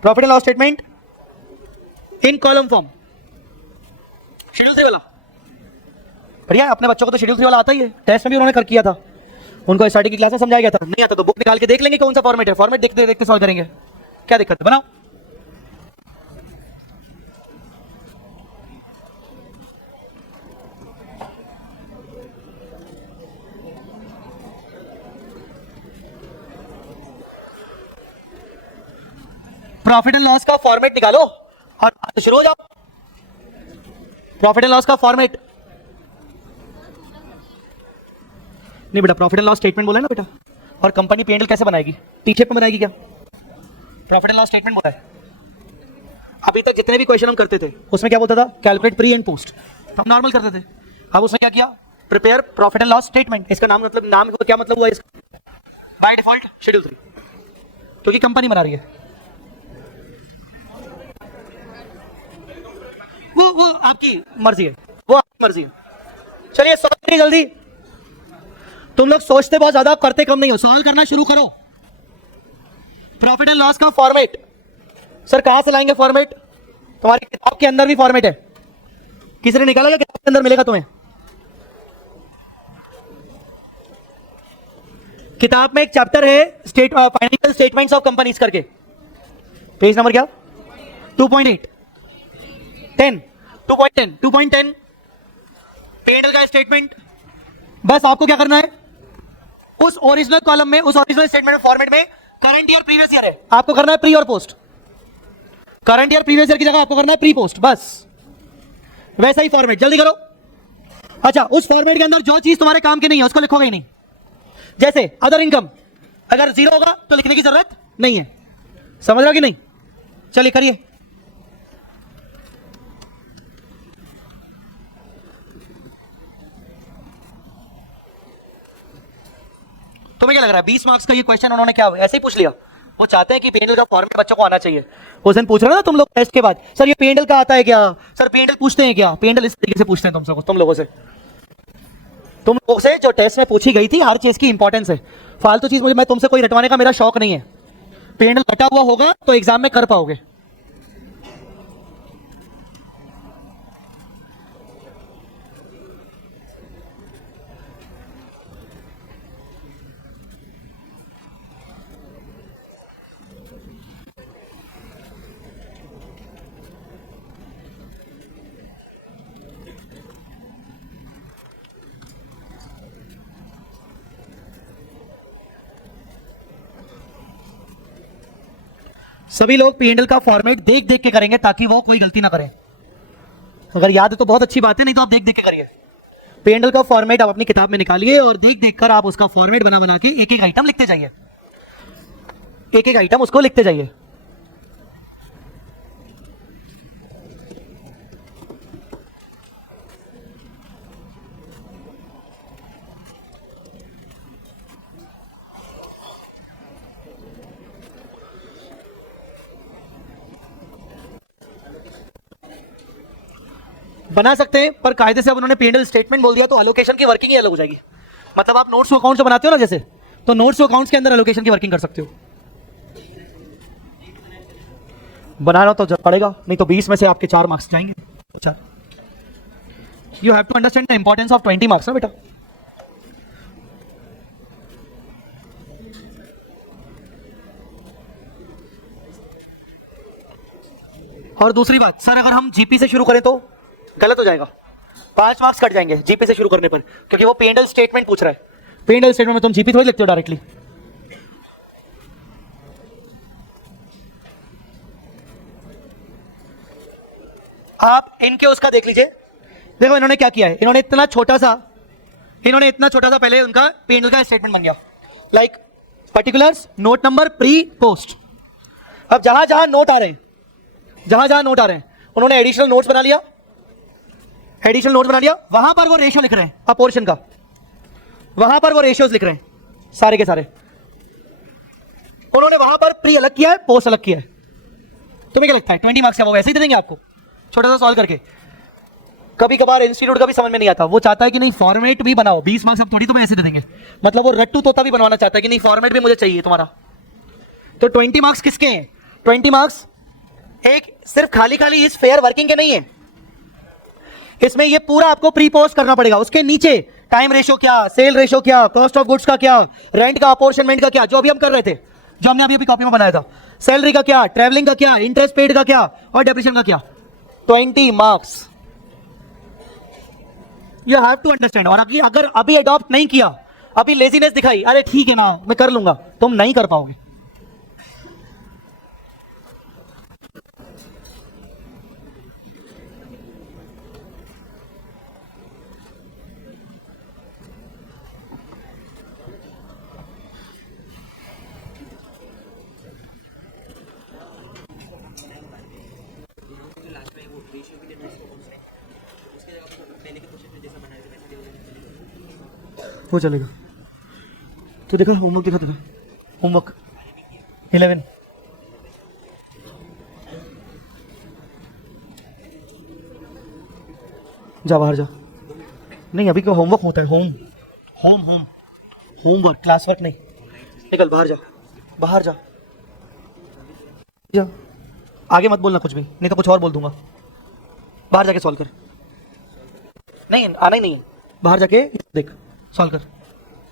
profit and loss statement in column form, schedule 3 वाला बढ़िया। अपने बच्चों को तो शेड्यूल 3 वाला आता ही है, टेस्ट में भी उन्होंने कर किया था, उनको स्टार्टिंग की क्लास में समझाया गया था। नहीं आता तो बुक निकाल के देख लेंगे कौन सा फॉर्मेट है, फॉर्मेट देखते देखते सॉल्व करेंगे, क्या दिक्कत है, बनाओ। प्रॉफिट एंड लॉस का फॉर्मेट निकालो और शुरू हो जाओ। प्रॉफिट एंड लॉस का फॉर्मेट नहीं बेटा, प्रॉफिट एंड लॉस स्टेटमेंट बोला है ना बेटा, और कंपनी P&L कैसे बनाएगी, टी-शेप में बनाएगी क्या, प्रॉफिट एंड लॉस स्टेटमेंट होता है। अभी तक जितने भी क्वेश्चन हम करते थे उसमें क्या बोलता था, कैलकुलेट प्री एंड पोस्ट, हम नॉर्मल करते थे। अब उसमें क्या किया, prepare profit and loss statement. इसका नाम मतलब नाम क्या मतलब हुआ इसका, बाय डिफॉल्ट शेड्यूल 3, क्योंकि कंपनी बना रही है। वो आपकी मर्जी है, वो आपकी मर्जी है। चलिए सॉल्व करिए जल्दी, तुम लोग सोचते बहुत ज्यादा, करते कम नहीं हो, सॉल्व करना शुरू करो। प्रॉफिट एंड लॉस का फॉर्मेट, सर कहां से लाएंगे फॉर्मेट, तुम्हारी किताब के अंदर भी फॉर्मेट है, किसी ने निकाला क्या, किताब के अंदर मिलेगा तुम्हें, किताब में एक चैप्टर है फाइनेंशियल स्टेटमेंट्स ऑफ कंपनीज करके, पेज नंबर क्या 2.8 2.10 P&L का स्टेटमेंट। बस आपको क्या करना है, उस ओरिजिनल कॉलम में, उस ओरिजिनल स्टेटमेंट फॉर्मेट में करंट ईयर प्रीवियस ईयर है, आपको करना है प्री और post. Current year previous year की जगह आपको करना है प्री पोस्ट, बस वैसा ही फॉर्मेट, जल्दी करो। अच्छा, उस फॉर्मेट के अंदर जो चीज तुम्हारे काम की नहीं है उसको लिखोगे ही नहीं। जैसे अदर इनकम अगर 0 होगा तो लिखने की जरूरत नहीं है, समझ रहा कि नहीं, चलिए करिए। तुम्हें क्या लग रहा है 20 मार्क्स का ये क्वेश्चन उन्होंने क्या ऐसे ही पूछ लिया? वो चाहते हैं कि पेंडल का फॉर्मेट बच्चों को आना चाहिए। उस दिन पूछ रहे हो ना तुम लोग टेस्ट के बाद, सर ये पेंडल का आता है क्या, सर पेंडल पूछते हैं क्या? पेंडल इस तरीके से पूछते हैं तुम लोगों से, तुम लोगों से जो टेस्ट में पूछी गई थी। हर चीज की इंपॉर्टेंस है। फालतू चीज मुझे, मैं तुमसे कोई रटवाने का मेरा शौक नहीं है। पेंडल रटा हुआ होगा तो एग्जाम में कर पाओगे। सभी लोग पेंडल का फॉर्मेट देख देख के करेंगे ताकि वो कोई गलती ना करें। अगर याद है तो बहुत अच्छी बात है, नहीं तो आप देख देख के करिए। पेंडल का फॉर्मेट आप अपनी किताब में निकालिए और देख देख कर आप उसका फॉर्मेट बना बना के एक एक आइटम लिखते जाइए, एक एक आइटम उसको लिखते जाइए। बना सकते हैं पर कायदे से अब उन्होंने पेंडल स्टेटमेंट बोल दिया तो एलोकेशन की वर्किंग ही अलग हो जाएगी। मतलब आप नोट्स अकाउंट से बनाते हो ना जैसे, तो नोट्स अकाउंट्स के अंदर एलोकेशन की वर्किंग कर सकते हो। बनाना तो जब पड़ेगा, नहीं तो 20 में से आपके 4 मार्क्स जाएंगे। अच्छा, you have to understand the importance of 20 marks ना बेटा। और दूसरी बात सर, अगर हम जीपी से शुरू करें तो गलत हो जाएगा, 5 मार्क्स कट जाएंगे जीपी से शुरू करने पर, क्योंकि वो पेंडल स्टेटमेंट पूछ रहा है। पेंडल स्टेटमेंट में तुम जीपी थोड़ी लिखते हो डायरेक्टली। आप इनके उसका देख लीजिए। देखो इन्होंने क्या किया है, इन्होंने इतना छोटा सा पहले उनका पेंडल का स्टेटमेंट बन गया, like particulars, note number, pre, post. अब जहां जहां नोट आ रहे हैं उन्होंने एडिशनल नोट्स बना लिया, वहां पर वो रेशियो लिख रहे हैं अपोर्शन का, वहां पर वो रेशियोज लिख रहे हैं सारे के सारे। उन्होंने वहां पर प्री अलग किया है, पोस्ट अलग किया है। तुम्हें क्या लगता है 20 मार्क्स क्या वो वैसे ही दे देंगे आपको छोटा सा सॉल्व करके? कभी कभार इंस्टीट्यूट का भी समझ में नहीं आता, वो चाहता है कि नहीं फॉर्मेट भी बनाओ। 20 मार्क्स अब थोड़ी तुम्हें ऐसे दे देंगे, मतलब वो रट्टू तोता भी बनवाना चाहता है कि नहीं फॉर्मेट भी मुझे चाहिए तुम्हारा। तो 20 मार्क्स किसके हैं? 20 मार्क्स एक सिर्फ खाली खाली इस फेयर वर्किंग के नहीं है, इसमें ये पूरा आपको प्री पोस्ट करना पड़ेगा। उसके नीचे टाइम रेशियो क्या, सेल रेशियो क्या, कॉस्ट ऑफ गुड्स का क्या, रेंट का, अपोर्शनमेंट का क्या, जो अभी हम कर रहे थे, जो हमने अभी कॉपी में बनाया था, सैलरी का क्या, ट्रैवलिंग का क्या, इंटरेस्ट पेड का क्या और डेप्रिसिएशन का क्या। 20 marks you have to understand. और अगर अभी अडॉप्ट नहीं किया, अभी लेजीनेस दिखाई, अरे ठीक है ना मैं कर लूंगा, तुम नहीं कर पाओगे। वो चलेगा तो देखो होमवर्क दिखा, होमवर्क 11 जा बाहर जा। नहीं अभी क्या होमवर्क होता है, होमवर्क, क्लास वर्क नहीं। निकल बाहर जा, बाहर जा, जा। आगे मत बोलना कुछ भी, नहीं तो कुछ और बोल दूंगा। बाहर जाके सॉल्व कर। नहीं आना ही नहीं है, बाहर जाके देख सॉल्व कर।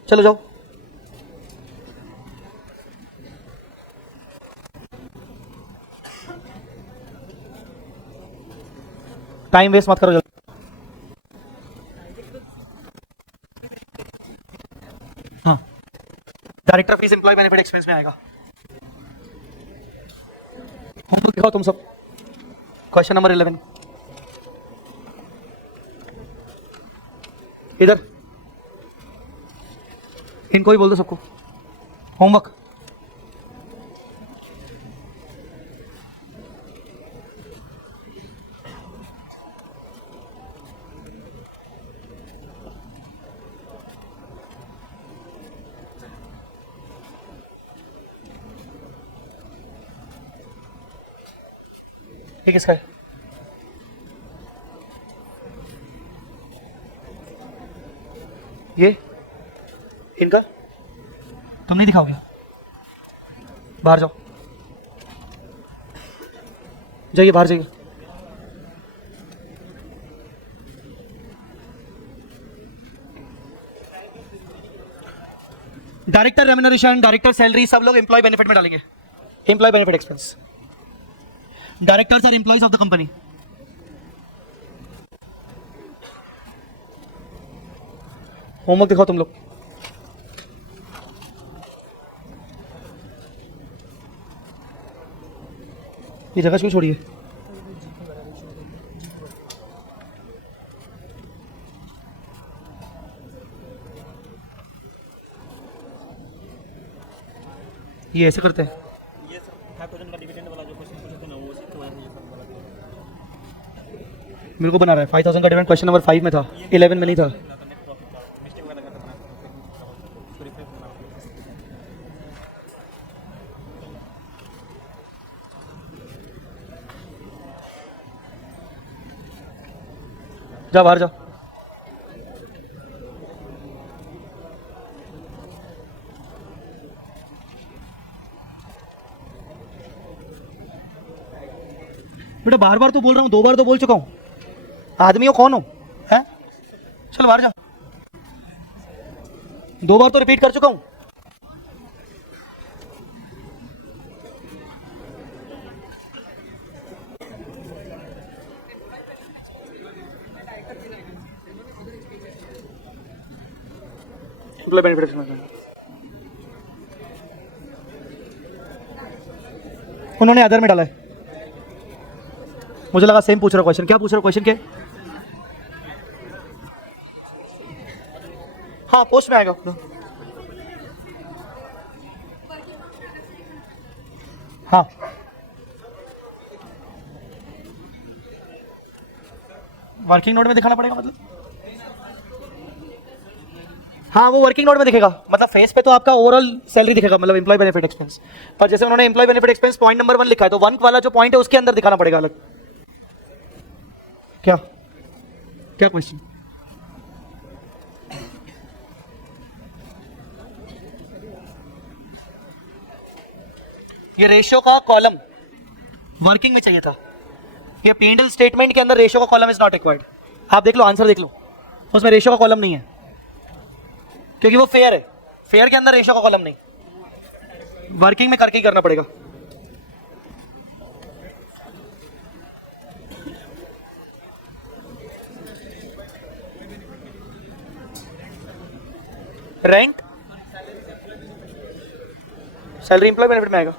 चलो जाओ। टाइम वेस्ट मत करो जल्दी। हाँ, director fees employ benefit expense में आएगा। होमवर्क दिखाओ तुम सब। क्वेश्चन नंबर 11 इधर, इनको ही बोल दो सबको। होमवर्क ये किसका है? ये इनका तुम नहीं दिखाओगे? बाहर जाओ, जाइए बाहर जाइए। डायरेक्टर रेम्यूनरेशन, डायरेक्टर सैलरी सब लोग एम्प्लॉय बेनिफिट में डालेंगे। Employ benefit expense, directors are employees of the company. Homework दिखाओ तुम लोग। ये जगह क्यों छोड़ी है? ये ऐसे करते हैं। ये सर 5000 का डिविडेंड वाला जो क्वेश्चन पूछे थे ना, वो उसी की वजह से ये सब वाला मेरे को बना रहा है 5000 का डिविडेंड, क्वेश्चन नंबर 5 में था, 11 में नहीं था। मिस्टेक वाला करता बना तो रिफ्रेश बना। जा बाहर जा। बेटा बार बार तो बोल रहा हूँ, 2 बार तो बोल चुका हूँ। आदमी हो कौन हो? हैं? चल बाहर जा। 2 बार तो रिपीट कर चुका हूँ। उन्होंने अदर में डाला है। मुझे लगा सेम पूछ रहा क्वेश्चन। क्या पूछ रहा क्वेश्चन के? हाँ पोस्ट में आएगा। हाँ वर्किंग नोट में दिखाना पड़ेगा मतलब? हाँ वो वर्किंग नोट में दिखेगा, मतलब फेस पे तो आपका ओवरऑल सैलरी दिखेगा, मतलब एम्प्लॉय बेनिफिट एक्सपेंस। पर जैसे उन्होंने employ benefit expense point number 1 लिखा है, तो 1 वाला जो पॉइंट है उसके अंदर दिखाना पड़ेगा अलग। क्या क्या क्वेश्चन? ये रेशियो का कॉलम वर्किंग में चाहिए था। ये P&L स्टेटमेंट के अंदर रेशियो का कॉलम इज नॉट रिक्वायर्ड। आप देख लो, आंसर देख लो, उसमें रेशियो का कॉलम नहीं है क्योंकि वो फेयर है। फेयर के अंदर रेशियो का कॉलम नहीं, वर्किंग में करके ही करना पड़ेगा। रेंट सैलरी एम्प्लॉय बेनिफिट में आएगा।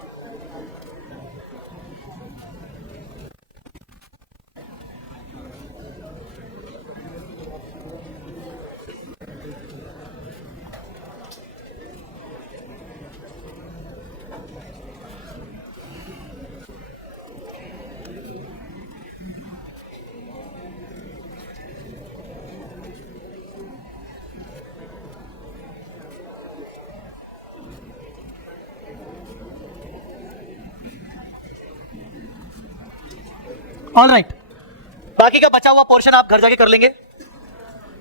ऑल राइट, बाकी का बचा हुआ पोर्शन आप घर जाके कर लेंगे।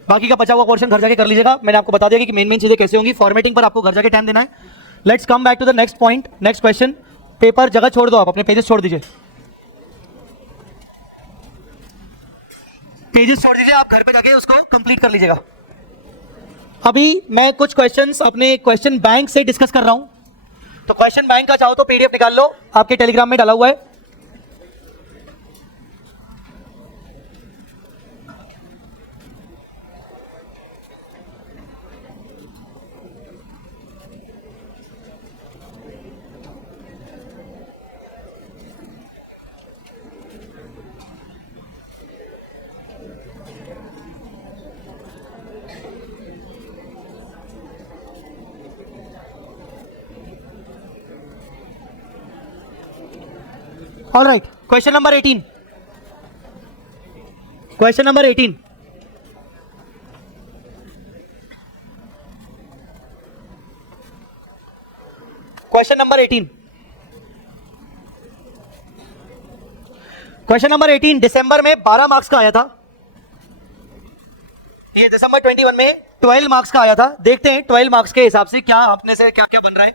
बाकी का बचा हुआ पोर्शन घर जाके कर लीजिएगा। मैंने आपको बता दिया कि मेन चीजें कैसे होंगी। फॉर्मेटिंग पर आपको घर जाके टाइम देना है। Let's come back to the next point, next question. Paper जगह छोड़ दो, आप अपने पेजेस छोड़ दीजिए, पेजेस छोड़ दीजिए, आप घर पे जाके उसको कंप्लीट कर लीजिएगा। अभी मैं कुछ क्वेश्चंस अपने क्वेश्चन बैंक से डिस्कस कर रहा हूं, तो क्वेश्चन बैंक का चाहो तो पीडीएफ निकाल लो, आपके टेलीग्राम में डाला हुआ है। All right, question number 18. Question number 18. Question number 18. Question number 18 दिसंबर में 12 मार्क्स का आया था, ये दिसंबर 21 में 12 मार्क्स का आया था। देखते हैं 12 मार्क्स के हिसाब से क्या अपने से क्या क्या बन रहा है।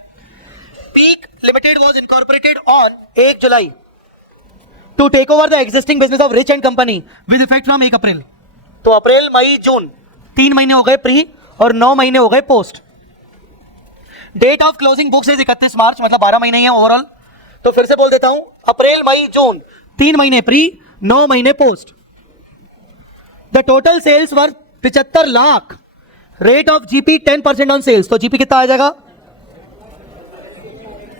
Peak limited was incorporated on 1 जुलाई to take over the existing business of Rich and company with effect from 1 April. तो अप्रैल मई जून 3 महीने हो गए प्री और 9 महीने हो गए post. Date of closing books is 31 March, मतलब 12 महीने ही है ओवरऑल। तो फिर से बोल देता हूं, अप्रैल मई जून 3 महीने प्री, 9 महीने post. The total sales were 75 lakh, rate of GP 10% on sales. तो जीपी कितना आ जाएगा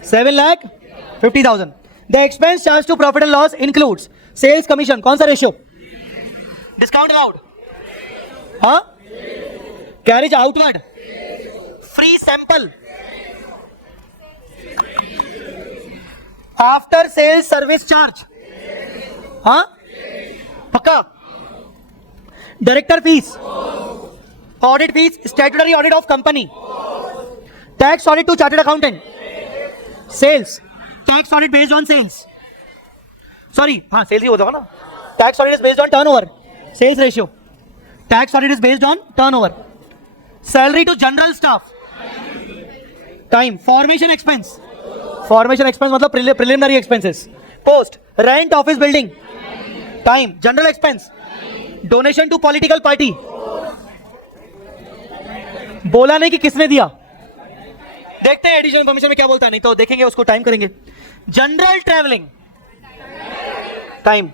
7,50,000। The expense charge to profit and loss includes sales commission, कौन सा रेशियो, डिस्काउंट अलाउड, हाँ, carriage outward, free sample, after sales service charge, हाँ पक्का, director fees, audit fees, statutory audit of company, tax audit to chartered accountant, sales, tax audit based on sales, sorry हाँ सेल्स ही होता होगा ना, tax audit is based on turnover, sales ratio, tax audit is based on turnover, salary to general staff, time, formation expense, formation expense मतलब preliminary expenses, post, rent office building, time, general expense, donation to political party, बोला नहीं कि किसने दिया, देखते हैं एडिशनल इन्फॉर्मेशन में क्या बोलता है, नहीं तो देखेंगे उसको, टाइम करेंगे। General travelling, time,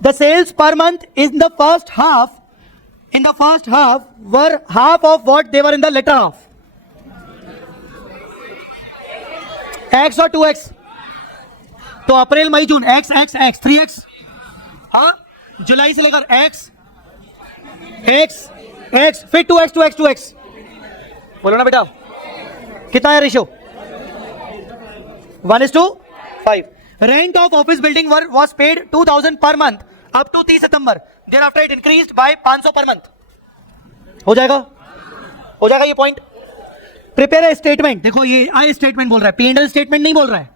the sales per month in the first half were half of what they were in the latter of, x और 2x, तो अप्रैल मई जून एक्स एक्स एक्स 3x, हाँ, जुलाई से लेकर एक्स एक्स एक्स फिर 2x 2x 2x, बोलो ना बेटा कितना है ratio, 1:5। Rent of office building was paid 2,000 per month up to 30 September, thereafter it increased by 500 per month. हो जाएगा ये पॉइंट। प्रिपेयर अ स्टेटमेंट, देखो ये अ स्टेटमेंट बोल रहा है, P&L स्टेटमेंट नहीं बोल रहा है,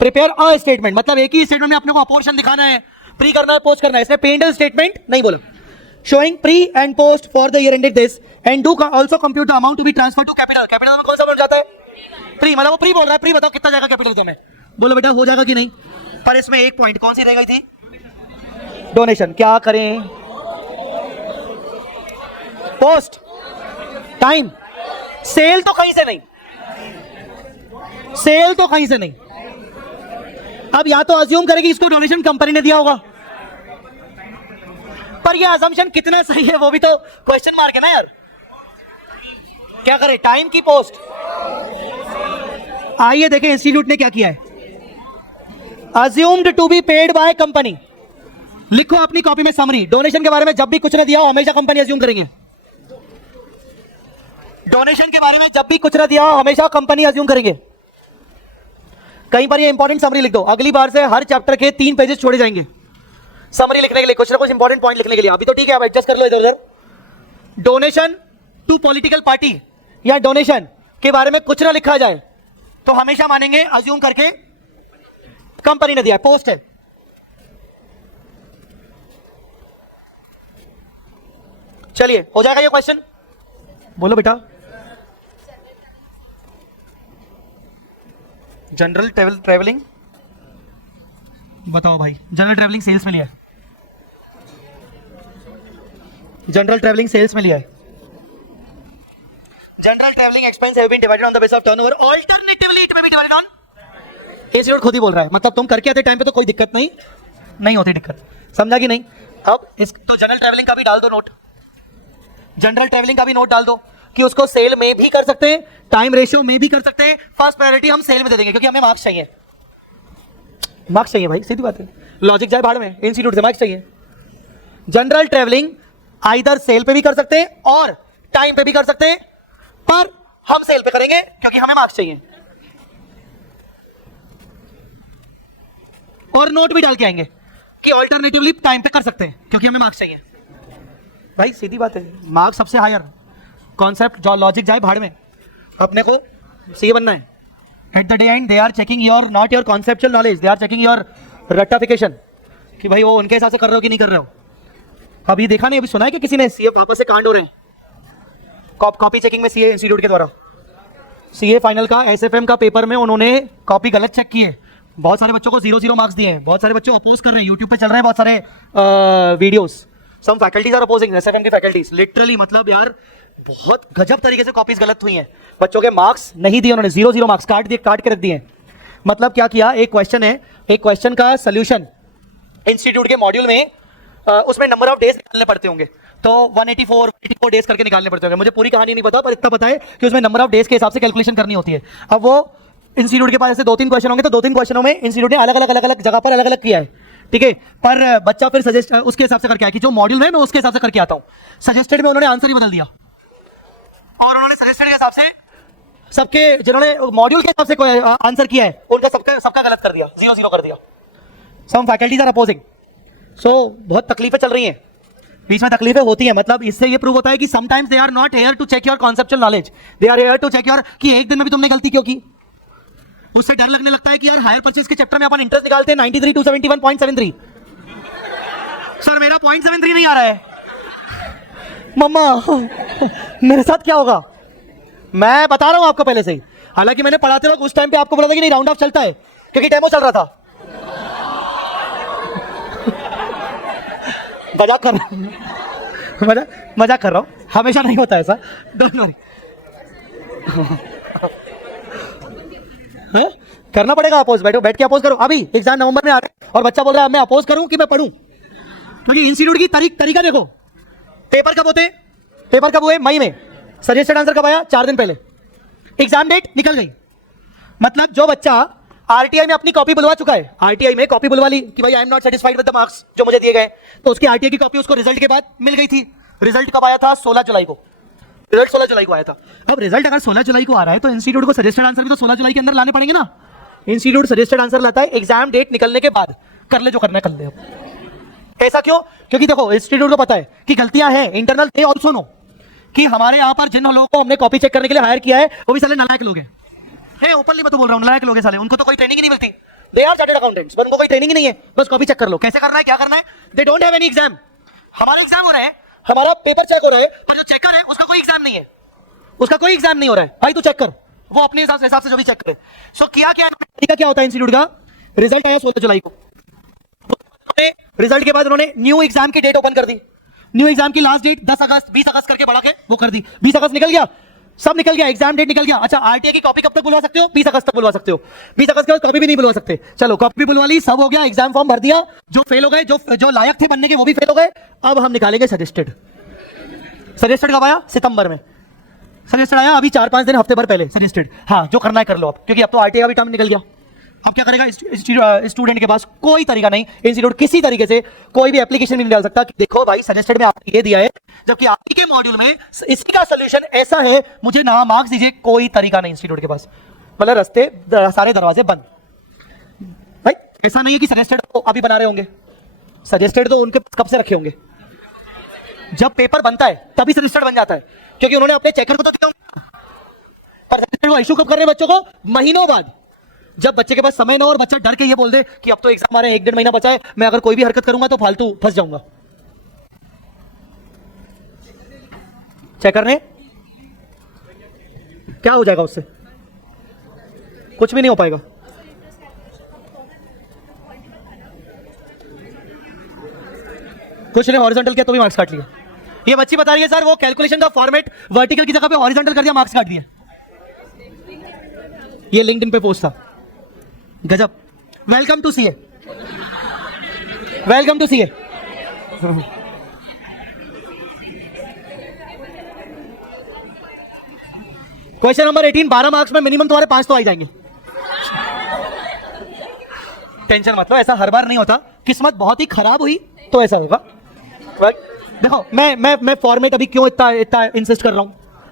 प्रिपेयर अ स्टेटमेंट मतलब एक ही स्टेटमेंट में अपने को अपोर्शन दिखाना है, प्री करना है, पोस्ट करना है, इसने P&L स्टेटमेंट नहीं बोला। Showing pre and post for the year ended this and do also compute the amount to be transfer to capital. Capital में कौन सा बन जाता है, प्री, मतलब वो प्री बोल रहा है, प्री बताओ कितना जाएगा कैपिटल तुम्हें, बोलो बेटा हो जाएगा कि नहीं। पर इसमें एक पॉइंट कौन सी रह गई थी, डोनेशन, क्या करें, पोस्ट, टाइम, सेल तो कहीं से नहीं, सेल तो कहीं से नहीं। अब या तो अज्यूम करें कि इसको डोनेशन कंपनी ने दिया होगा, पर यह अजम्पशन कितना सही है वो भी तो क्वेश्चन मार्क है ना यार। क्या करें, टाइम की पोस्ट। आइए देखें इंस्टीट्यूट ने क्या किया है, assumed to be paid by company, लिखो अपनी कॉपी में समरी। डोनेशन के बारे में जब भी कुछ ना दिया हो हमेशा कंपनी अज्यूम करेंगे, डोनेशन के बारे में जब भी कुछ ना दिया हो हमेशा कंपनी अज्यूम करेंगे। कहीं पर ये इंपॉर्टेंट समरी लिख दो, अगली बार से हर चैप्टर के 3 पेजेस छोड़े जाएंगे समरी लिखने के लिए, कुछ ना कुछ इंपॉर्टेंट पॉइंट लिखने के लिए। अभी तो ठीक है, आप एडजस्ट कर लो इधर उधर। डोनेशन टू पॉलिटिकल पार्टी या डोनेशन के बारे में कुछ ना लिखा जाए तो हमेशा मानेंगे अज्यूम करके कंपनी ने दिया, पोस्ट है। चलिए हो जाएगा ये क्वेश्चन, बोलो बेटा। जनरल ट्रेवलिंग बताओ भाई, जनरल ट्रेवलिंग सेल्स में लिया है, जनरल ट्रेवलिंग सेल्स में लिया है। General travelling expense have been divided on the basis of turnover, alternatively it may be divided on, institute खुद ही बोल रहा है, मतलब तुम करके आते टाइम पे तो कोई दिक्कत नहीं होती दिक्कत, समझा कि नहीं। अब इस तो जनरल ट्रेवलिंग का भी डाल दो नोट, जनरल ट्रेवलिंग का भी नोट डाल दो कि उसको सेल में भी कर सकते हैं, टाइम रेशियो में भी कर सकते हैं। फर्स्ट प्रायोरिटी हम सेल में दे देंगे क्योंकि हमें मार्क्स चाहिए, मार्क्स चाहिए भाई, सीधी बात है, लॉजिक जाए भाड़ में, इंस्टीट्यूट से मार्क्स चाहिए। जनरल ट्रेवलिंग आइदर सेल पे भी कर सकते हैं और टाइम पे भी कर सकते हैं, पर हम सेल पे करेंगे क्योंकि हमें मार्क्स चाहिए। और नोट भी डाल के आएंगे कि ऑल्टरनेटिवली टाइम पे कर सकते हैं क्योंकि हमें मार्क्स चाहिए। भाई सीधी बात है, मार्क्स सबसे हायर, कॉन्सेप्ट जो लॉजिक जाए भाड़ में, अपने को सीए बनना है। At the day end they are checking your not your conceptual knowledge, they are checking your रट्टाफिकेशन, कि भाई वो उनके हिसाब से कर रहे हो कि नहीं कर रहे हो। अभी देखा नहीं, अभी सुना है कि किसी ने सीए वापस से कांड हो रहे हैं कॉपी चेकिंग में सीए इंस्टीट्यूट के द्वारा। सीए फाइनल का एसएफएम का पेपर में उन्होंने कॉपी गलत चेक की है, बहुत सारे बच्चों को 0 मार्क्स दिए हैं, बहुत सारे बच्चे अपोज कर रहे हैं, यूट्यूब पे चल रहे हैं बहुत सारे videos. Some faculties are opposing, SFM की फैकल्टीज लिटरली, मतलब यार बहुत गजब तरीके से कॉपीज गलत हुई हैं, बच्चों के मार्क्स नहीं दिए उन्होंने, 0 मार्क्स काट के रख दिए। मतलब क्या किया, एक क्वेश्चन है, एक क्वेश्चन का सोल्यूशन इंस्टीट्यूट के मॉड्यूल में उसमें नंबर ऑफ डेज निकालने पड़ते होंगे, तो 184 डेज करके निकालने पड़ते होंगे। मुझे पूरी कहानी नहीं पता, पर इतना पता है कि उसमें नंबर ऑफ डेज के हिसाब से कैलकुलेशन करनी होती है। अब वो इंस्टीट्यूट के पास ऐसे 2-3 क्वेश्चन होंगे, तो 2-3 क्वेश्चनों में इंस्टीट्यूट ने अलग अलग जगह पर अलग अलग किया है, ठीक है। पर बच्चा फिर सजेस्ट उसके हिसाब से करके आया कि जो मॉड्यूल में मैं उसके हिसाब से करके आता हूँ। सजेस्टेड में उन्होंने आंसर ही बदल दिया, और उन्होंने सजेस्टेड के हिसाब से सबके जिन्होंने मॉड्यूल के हिसाब से कोई आंसर किया है उनका सबका गलत कर दिया, 0 कर दिया। सम फैकल्टीज आर अपोजिंग। सो बहुत तकलीफें चल रही हैं, बीच में तकलीफें होती हैं। मतलब इससे ये प्रूव होता है कि sometimes they are not here to check your conceptual knowledge, they are here to check your कि एक दिन में भी तुमने गलती क्यों की। उससे डर लगने लगता है कि यार हायर परचेज के चैप्टर में अपन इंटरेस्ट निकालते हैं 93 टू 71.73, सर मेरा 0.73 नहीं आ रहा है, मम्मा मेरे साथ क्या होगा। मैं बता रहा हूं आपको पहले से ही, हालांकि मैंने पढ़ाते वक्त उस टाइम पे आपको बोला था कि नहीं राउंड ऑफ चलता है, क्योंकि डेमो चल रहा था। मजाक कर रहा हूं, मजाक कर रहा हूं, हमेशा नहीं होता ऐसा, डोंट वरी। करना पड़ेगा अपोज, बैठ के अपोज करो। अभी एग्जाम नवंबर में आ रहा है और बच्चा बोल रहा है मैं अपोज करूं कि मैं पढ़ूं, क्योंकि इंस्टीट्यूट की तरीका देखो। पेपर कब होते हैं, पेपर कब हुए, मई में। सजेस्टेड आंसर कब आया, 4 दिन पहले। एग्जाम डेट निकल गई, मतलब जो बच्चा आरटीआई में अपनी कॉपी बुलवा चुका है, आरटीआई में कॉपी बुलवा ली कि भाई I am not satisfied with the marks जो मुझे दिए गए, तो उसकी आरटीआई की कॉपी उसको रिजल्ट के बाद मिल गई थी। रिजल्ट कब आया था, 16 जुलाई को। रिजल्ट 16 जुलाई को आया था। अब रिजल्ट अगर 16 जुलाई को आ रहा है तो इंस्टीट्यूट को सजेस्टेड आंसर भी तो 16 जुलाई के अंदर लाने पड़ेंगे ना। इंस्टीट्यूट सजेस्टेड आंसर लाता है एग्जाम डेट निकलने के बाद, कर ले जो करना है कर ले। ऐसा क्यों, क्योंकि देखो इंस्टीट्यूट को पता है कि गलतियां हैं इंटरनल, दे ऑल्सो नो कि हमारे यहाँ पर जिन लोगों को हमने कॉपी चेक करने के लिए हायर किया है वो भी साले नालायक लोग हैं। ओपनली मैं तो बोल रहा हूँ, नालायक लोग हैं साले, उनको तो कोई ट्रेनिंग ही नहीं मिलती। दे आर चार्टर्ड अकाउंटेंट्स, उनको कोई ट्रेनिंग ही नहीं है, बस कॉपी चेक कर लो, कैसे करना है क्या करना है। They don't have any exam. हमारा एग्जाम हो रहा है, हमारा पेपर चेक हो रहा है, और जो चेकर है उसका कोई एग्जाम नहीं है, उसका कोई एग्जाम नहीं हो रहा है। भाई तू चेक कर, वो अपने हिसाब से जो भी चेक करे। सो किया क्या, तरीका क्या होता है इंस्टीट्यूट का। रिजल्ट आया 16 जुलाई को, रिजल्ट के बाद उन्होंने न्यू एग्जाम की डेट ओपन कर दी। न्यू एग्जाम की लास्ट डेट 10 अगस्त 20 अगस्त करके बढ़ा के वो कर दी। 20 अगस्त निकल गया, सब निकल गया, एग्जाम डेट निकल गया। अच्छा आरटीआई की कॉपी कब तक बुलवा सकते हो, 20 अगस्त तक बुलवा सकते हो। 20 अगस्त के बाद कॉपी भी नहीं बुलवा सकते। चलो कॉपी बुलवा ली, सब हो गया, एग्जाम फॉर्म भर दिया, जो फेल हो गए, जो लायक थे बनने के वो भी फेल हो गए। अब हम निकालेंगे सजेस्टेड। सजेस्टेड कब आया, सितंबर में सजेस्टेड आया, अभी 4-5 दिन हफ्ते भर पहले सजेस्टेड। हाँ जो करना है कर लो आप, क्योंकि अब तो आरटीआई का भी टर्म निकल गया। अब क्या करेगा स्टूडेंट के पास कोई तरीका नहीं, इंस्टीट्यूट किसी तरीके से कोई भी एप्लीकेशन नहीं डाल सकता कि देखो भाई सजेस्टेड में आपने ये दिया है, जबकि आपके के मॉड्यूल में इसका सोल्यूशन ऐसा है, मुझे ना मार्क्स दीजिए। कोई तरीका नहीं इंस्टीट्यूट के पास, मतलब रास्ते सारे दरवाजे बंद। भाई ऐसा नहीं है कि सजेस्टेड तो अभी बना रहे होंगे, सजेस्टेड तो उनके कब से रखे होंगे, जब पेपर बनता है तभी सजेस्टेड बन जाता है, क्योंकि उन्होंने अपने चेकर को तो दिया। पर सजेस्टेड वो इशू कब कर रहे हैं बच्चों को, महीनों बाद, जब बच्चे के पास समय ना हो और बच्चा डर के ये बोल दे कि अब तो एग्जाम आ रहे हैं, 1-1.5 महीना बचा है, मैं अगर कोई भी हरकत करूंगा तो फालतू फंस जाऊंगा। चेकर ने क्या हो जाएगा उससे, कुछ भी नहीं हो पाएगा। कुछ ने हॉरिजॉन्टल किया तो भी मार्क्स काट लिया। ये बच्ची बता रही है सर वो कैलकुलेशन का फॉर्मेट वर्टिकल की जगह पे हॉरिजॉन्टल कर दिया, मार्क्स काट दिया। ये लिंक्डइन पे पोस्ट था, गजब। Welcome to CA, welcome to CA. Question number 18, 12 marks में मिनिमम तुम्हारे 5 तो आ जाएंगे। टेंशन मत लो, ऐसा हर बार नहीं होता, किस्मत बहुत ही खराब हुई तो ऐसा होगा। देखो मैं फॉर्मेट अभी क्यों इतना इंसिस्ट कर रहा हूं,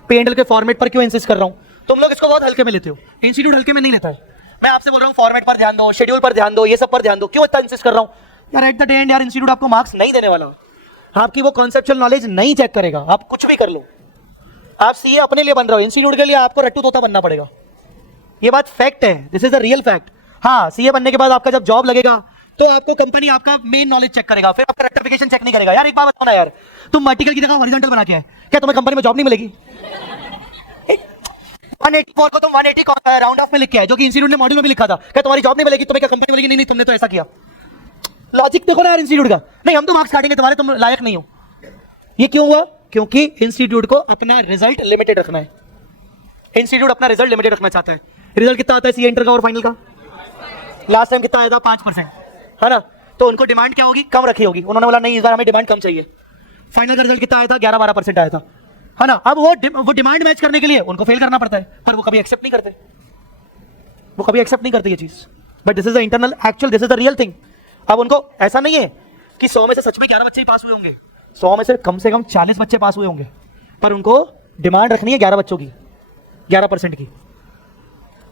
P&L के फॉर्मेट पर क्यों इंसिस्ट कर रहा हूं। तुम लोग इसको बहुत हल्के में लेते हो, इंस्टीट्यूट हल्के में नहीं लेता है। मैं आपसे बोल रहा हूं फॉर्मेट पर ध्यान दो, शेड्यूल पर ध्यान दो, ये सब पर ध्यान दो। क्यों इतना इंसिस्ट कर रहा हूं यार, एट द एंड यार इंस्टीट्यूट आपको मार्क्स नहीं देने वाला, आपकी वो कॉन्सेप्चुअल नॉलेज नहीं चेक करेगा। आप कुछ भी कर लो, आप सीए अपने लिए बन रहे हो, इंस्टीट्यूट के लिए आपको रट्टू तोता बनना पड़ेगा। ये बात फैक्ट है, this is a real fact. हाँ सीए बनने के बाद आपका जब जॉब लगेगा तो आपको कंपनी आपका मेन नॉलेज चेक करेगा, फिर आपका रेक्टिफिकेशन चेक नहीं करेगा। यार एक बात बताओ ना यार, तुम वर्टिकल की जगह हॉरिजॉन्टल बना के है, क्या तुम्हें कंपनी में जॉब नहीं मिलेगी? 184 को तुम 180 राउंड ऑफ में लिख के आए, जो कि इंस्टीट्यूट ने मॉड्यूल में भी लिखा था, क्या तुम्हारी जॉब नहीं मिलेगी, तुम्हें क्या कंपनी मिलेगी? नहीं, तुमने तो ऐसा किया। लॉजिक देखो ना यार इंस्टीट्यूट का। नहीं, हम तो मार्क्स काटेंगे तुम्हारे, तुम लायक नहीं हो। ये क्यों हुआ? क्योंकि इंस्टीट्यूट को अपना रिजल्ट लिमिटेड रखना है। इंस्टीट्यूट अपना रिजल्ट लिमिटेड रखना चाहता है। रिजल्ट कितना आता है सीए इंटर का और फाइनल का? लास्ट टाइम कितना आया था? 5%, है ना? तो उनको डिमांड क्या होगी? कम रखी होगी। उन्होंने बोला नहीं, इस बार हमें डिमांड कम चाहिए। फाइनल का रिजल्ट कितना आया था? 11-12% आया था, है ना? अब वो डिमांड मैच करने के लिए उनको फेल करना पड़ता है, पर वो कभी एक्सेप्ट नहीं करते। वो कभी एक्सेप्ट नहीं करते ये चीज। But this is the internal actual, this is the real thing. अब उनको ऐसा नहीं है कि 100 में से सच में 11 बच्चे ही पास हुए होंगे, 100 में से कम 40 बच्चे पास हुए होंगे, पर उनको डिमांड रखनी है 11 बच्चों की, 11% की।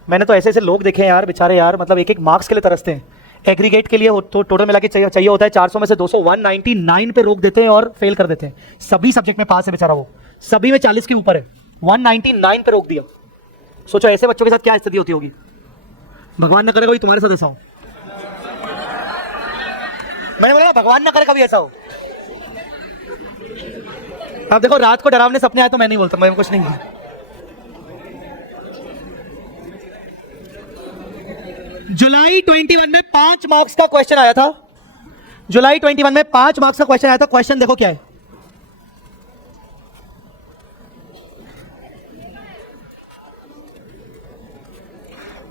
मैंने तो ऐसे ऐसे लोग देखे हैं यार, बेचारे यार, मतलब एक एक मार्क्स के लिए तरसते हैं। एग्रीगेट के लिए तो टोटल मिला के चाहिए होता है 400 में से 200, 199 पे रोक देते हैं और फेल कर देते हैं। सभी सब्जेक्ट में पास है बेचारा वो, सभी में 40 के ऊपर है, 199 पे रोक दिया। सोचो ऐसे बच्चों के साथ क्या स्थिति होती होगी। भगवान न करे कभी तुम्हारे साथ ऐसा हो। मैंने बोला भगवान न करे कभी ऐसा हो। अब देखो रात को डरावने सपने आए तो मैं नहीं बोलता, मैं कुछ नहीं है। जुलाई 21 में 5 मार्क्स का क्वेश्चन आया था। जुलाई 21 में 5 मार्क्स का क्वेश्चन आया था। क्वेश्चन देखो क्या है।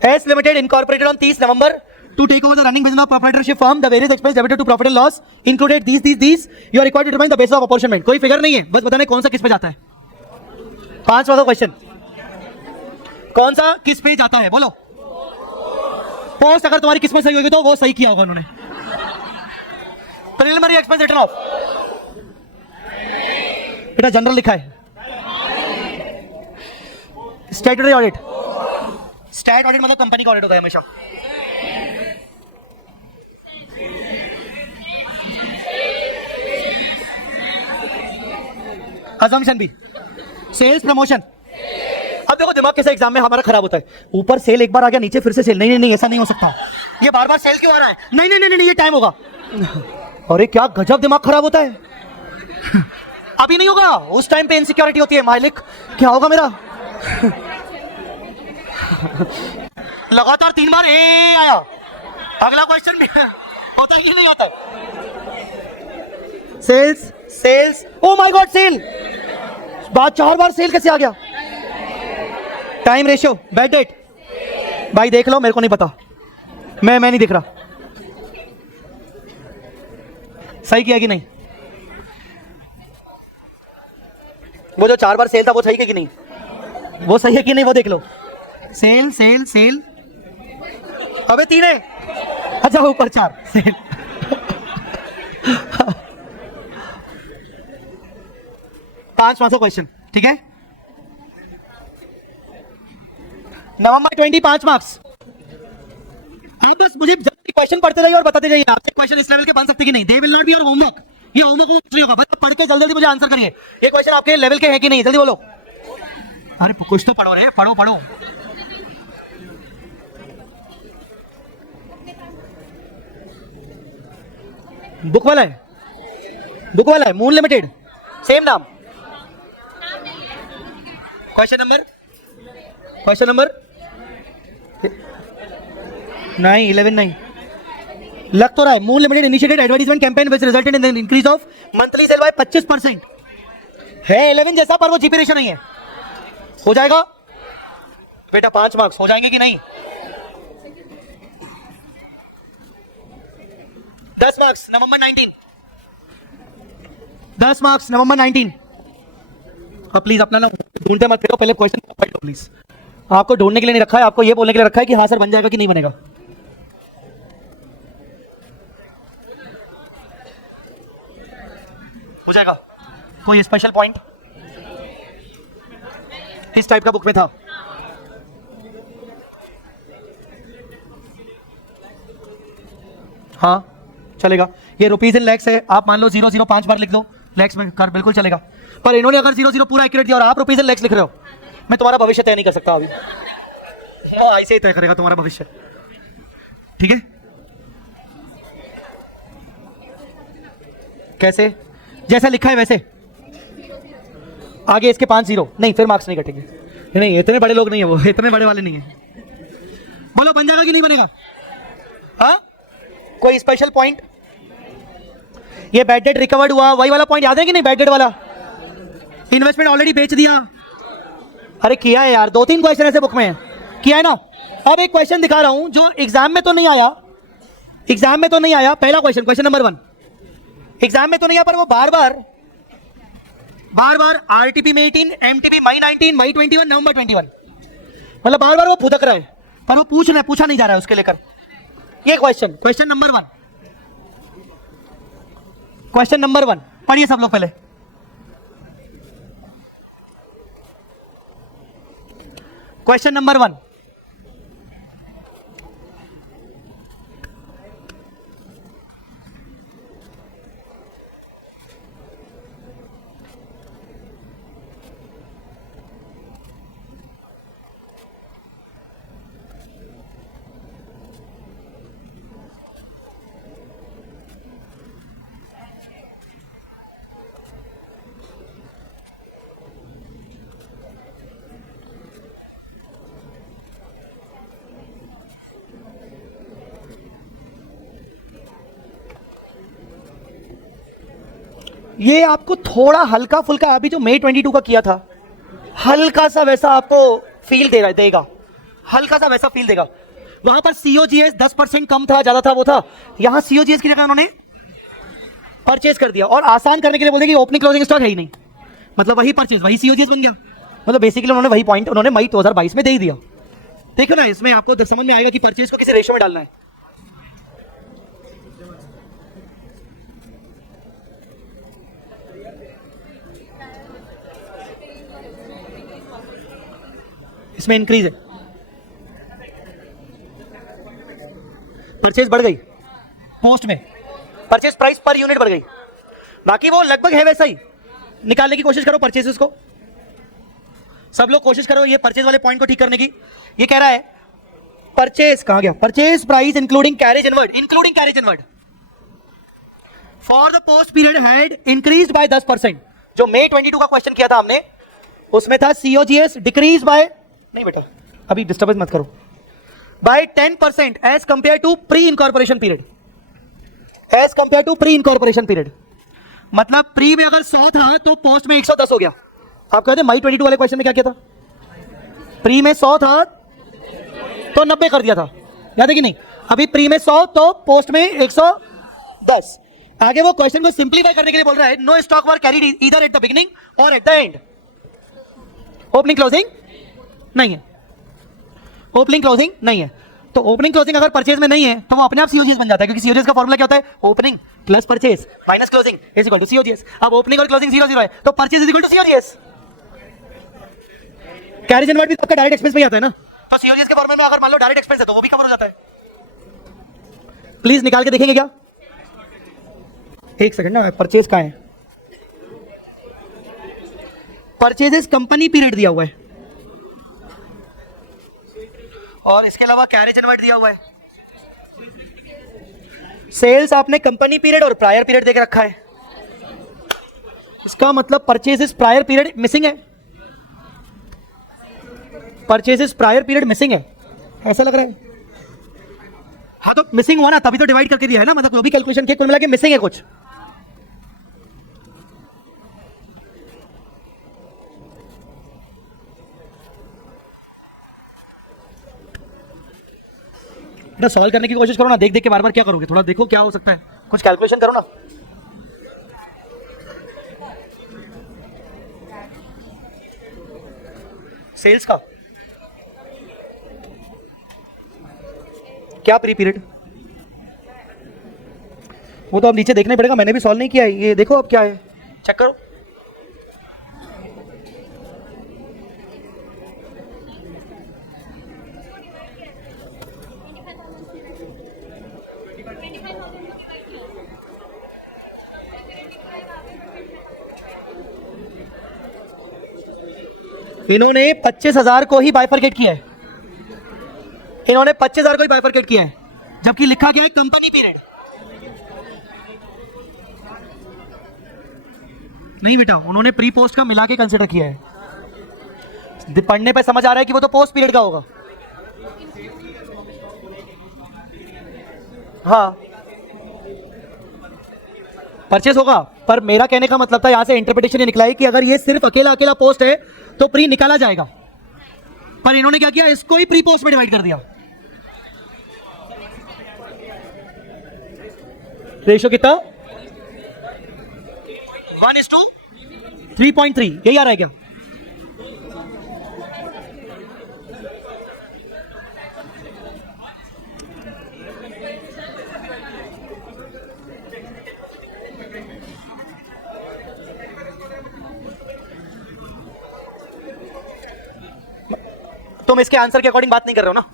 S limited incorporated on 30 November to take over the running business of proprietorship firm. The various expenses debited to profit and loss included these. You are required to determine the basis of apportionment. कोई फिगर नहीं है, बस बताना कौन सा किस पे जाता है। 5वां क्वेश्चन, कौन सा किस पे जाता है? बोलो। पोस्ट अगर तुम्हारी किस्मत सही होगी तो वो सही किया होगा उन्होंने। प्रिलिमिनरी एक्सपेंस रिटर्न ऑफ, बेटा जनरल लिखा है। स्टैट्यूटरी ऑडिट, स्टैट ऑडिट मतलब कंपनी का ऑडिट होता है हमेशा। अजम्पशन भी, सेल्स प्रमोशन। अब देखो दिमाग कैसे एग्जाम में हमारा खराब होता है। ऊपर सेल एक बार आ गया, नीचे फिर से सेल। नहीं नहीं नहीं, ऐसा नहीं हो सकता। ये बार बार सेल क्यों आ रहा है? नहीं नहीं नहीं नहीं, ये टाइम होगा। अरे क्या गजब दिमाग खराब होता है। अभी नहीं होगा, उस टाइम पे इनसिक्योरिटी होती है, मालिक क्या होगा मेरा। लगातार 3 बार ए आया, अगला क्वेश्चन भी होता है कि नहीं आता है? Sales sales, oh my god, sale बाद 4 बार सेल कैसे आ गया? Time ratio, bad debt. भाई देख लो, मेरे को नहीं पता, मैं नहीं देख रहा। सही किया कि नहीं? वो जो 4 बार सेल था वो सही है कि नहीं? वो सही है कि नहीं वो देख लो। सेल सेल सेल, अबे 3 है, अच्छा ऊपर 4 सेल। पांचवा क्वेश्चन, ठीक है। नवंबर 20, 5 मार्क्स। आप बस मुझे क्वेश्चन पढ़ते जाइए और बताते जाइए आपसे क्वेश्चन इस लेवल के बन सकते कि नहीं। They will not be your homework, ये होमवर्क नहीं होगा। बस पढ़ के जल्दी जल्दी मुझे आंसर करिए। ये क्वेश्चन आपके लेवल के है कि नहीं, जल्दी बोलो। अरे कुछ तो पढ़ो रे, पढ़ो पढ़ो। बुक वाला है, बुक वाला है, मून लिमिटेड, सेम नाम। क्वेश्चन नंबर 9, 11 नहीं लग तो रहा है। Moon limited initiated advertisement campaign which resulted in the increase of monthly sale by 25% है। 11 जैसा, पर वो जीपी रेशियो नहीं है। हो जाएगा बेटा, 5 मार्क्स हो जाएंगे कि नहीं? 10 मार्क्स नवंबर 19, 10 मार्क्स नवंबर 19। अब प्लीज अपना ना ढूंढते मत फिरो, पहले क्वेश्चन पढ़ लो प्लीज। आपको ढूंढने के लिए नहीं रखा है, आपको ये बोलने के लिए रखा है कि हाँ सर बन जाएगा कि नहीं बनेगा। हो जाएगा। कोई स्पेशल पॉइंट इस टाइप का बुक में था? हाँ चलेगा। ये रुपीज इन लैक्स है, आप मान लो 0 5 बार लिख दो, लैक्स में कर, बिल्कुल चलेगा। पर इन्होंने अगर 0 पूरा एक्यूरेट दिया और आप रुपीज इन लैक्स लिख रहे हो, मैं तुम्हारा भविष्य तय नहीं कर सकता अभी। वो ऐसे ही तय करेगा तुम्हारा भविष्य, ठीक है। कैसे? जैसा लिखा है वैसे, आगे इसके 5 0, नहीं फिर मार्क्स नहीं कटेंगे। नहीं, इतने बड़े लोग नहीं है वो, इतने बड़े वाले नहीं है। बोलो बन जाएगा कि नहीं बनेगा? हाँ, कोई स्पेशल पॉइंट? ये बैड डेट रिकवर्ड हुआ, वही वाला पॉइंट याद है कि नहीं? बैड डेट वाला, इन्वेस्टमेंट ऑलरेडी बेच दिया। अरे किया है यार, 2-3 क्वेश्चन ऐसे बुक में है, किया है ना। अब एक क्वेश्चन दिखा रहा हूं जो एग्जाम में तो नहीं आया, एग्जाम में तो नहीं आया। पहला क्वेश्चन, क्वेश्चन नंबर 1 एग्जाम में तो नहीं आया, पर वो बार बार आरटीपी में 18, एमटीपी मई 19, मई 21, नवंबर 21, मतलब बार बार वो फुदक रहा है, पर वो पूछा नहीं जा रहा है उसके लेकर। ये question, question number 1, question number 1 पढ़िए सब लोग पहले। क्वेश्चन नंबर 1, ये आपको थोड़ा हल्का फुल्का अभी जो मई 22 का किया था, हल्का सा वैसा आपको फील देगा, हल्का सा वैसा फील देगा। वहां पर सीओजीएस 10% कम था, ज्यादा था, वो था। यहां सीओजीएस की जगह उन्होंने परचेज कर दिया, और आसान करने के लिए बोलते कि ओपनिंग क्लोजिंग स्टॉक है ही नहीं, मतलब वही परचेज, वही सीओजीएस बन गया। मतलब बेसिकली उन्होंने वही पॉइंट उन्होंने मई 2022 में दे ही दिया। देखो ना, इसमें आपको समझ में आएगा कि परचेज को किसी रेशियो में डालना है। इसमें इंक्रीज है, परचेज बढ़ गई, पोस्ट में परचेज प्राइस पर यूनिट बढ़ गई, बाकी वो लगभग है वैसा ही। निकालने की कोशिश करो परचेजेस को, सब लोग कोशिश करो ये परचेज वाले पॉइंट को ठीक करने की। ये कह रहा है परचेज, कहां गया? Purchase price including carriage inward for the post period had increased by 10%। जो मई 22 का क्वेश्चन किया था हमने, उसमें था सीओजीएस डिक्रीज बाय, नहीं बेटा अभी डिस्टर्बेंस मत करो, by 10% as compare to pre incorporation period. मतलब प्री में अगर 100 था तो पोस्ट में 110 हो गया। आप कहते हैं मई 22 वाले क्वेश्चन में क्या किया था? प्री में 100 था तो 90 कर दिया था, याद है कि नहीं? अभी प्री में 100 तो पोस्ट में 110। आगे वो क्वेश्चन को सिंप्लीफाई करने के लिए बोल रहा है, no stock were carried either at the beginning और at the end. Opening closing नहीं है, ओपनिंग क्लोजिंग नहीं है। तो ओपनिंग क्लोजिंग अगर परचेज में नहीं है तो वो अपने आप सीओजीएस बन जाता है, क्योंकि सीओजीएस का फॉर्मूला क्या होता है? Opening plus purchase minus closing is equal to COGS. अब ओपनिंग और क्लोजिंग 0-0 है तो purchase is equal to COGS. Carriage inward भी आपका डायरेक्ट एक्सपेंस में आता है ना, तो सीओजीएस के फॉर्मूले में अगर मान लो डायरेक्ट एक्सपेंस है तो वो भी कवर हो जाता है। प्लीज निकाल के देखेंगे क्या? एक सेकंड ना, परचेज कहां है? परचेजेस कंपनी पीरियड दिया हुआ है, और इसके अलावा कैरेज इनवर्ड दिया हुआ है। सेल्स आपने कंपनी पीरियड और प्रायर पीरियड देके रखा है, इसका मतलब परचेजेस प्रायर पीरियड मिसिंग है, परचेजेस प्रायर पीरियड मिसिंग है, ऐसा लग रहा है। हाँ तो मिसिंग हुआ ना, तभी तो डिवाइड करके दिया है ना, मतलब जो भी कैलकुलेशन किया कुल मिला के मिसिंग है कुछ। ना सॉल्व करने की कोशिश करो ना, देख देख के बार बार क्या करोगे? थोड़ा देखो क्या हो सकता है, कुछ कैलकुलेशन करो ना। सेल्स का क्या प्री पीरियड, वो तो अब नीचे देखना पड़ेगा, मैंने भी सॉल्व नहीं किया है। ये देखो अब क्या है, चेक करो। इन्होंने 25,000 को ही बाइफरकेट किया है, इन्होंने 25,000 को ही बाइफरकेट किया है, जबकि लिखा गया है कंपनी पीरियड। नहीं बेटा, उन्होंने प्री पोस्ट का मिला के कंसिडर किया है। पढ़ने पे समझ आ रहा है कि वो तो पोस्ट पीरियड का होगा। हाँ परचेस होगा, पर मेरा कहने का मतलब था यहां से इंटरप्रिटेशन ये निकला है कि अगर ये सिर्फ अकेला अकेला पोस्ट है तो प्री निकाला जाएगा, पर इन्होंने क्या किया, इसको ही प्री पोस्ट में डिवाइड कर दिया। रेशियो कितना 1:3.3, यही आ रहा है क्या? तुम इसके आंसर के अकॉर्डिंग बात नहीं कर रहे हो ना?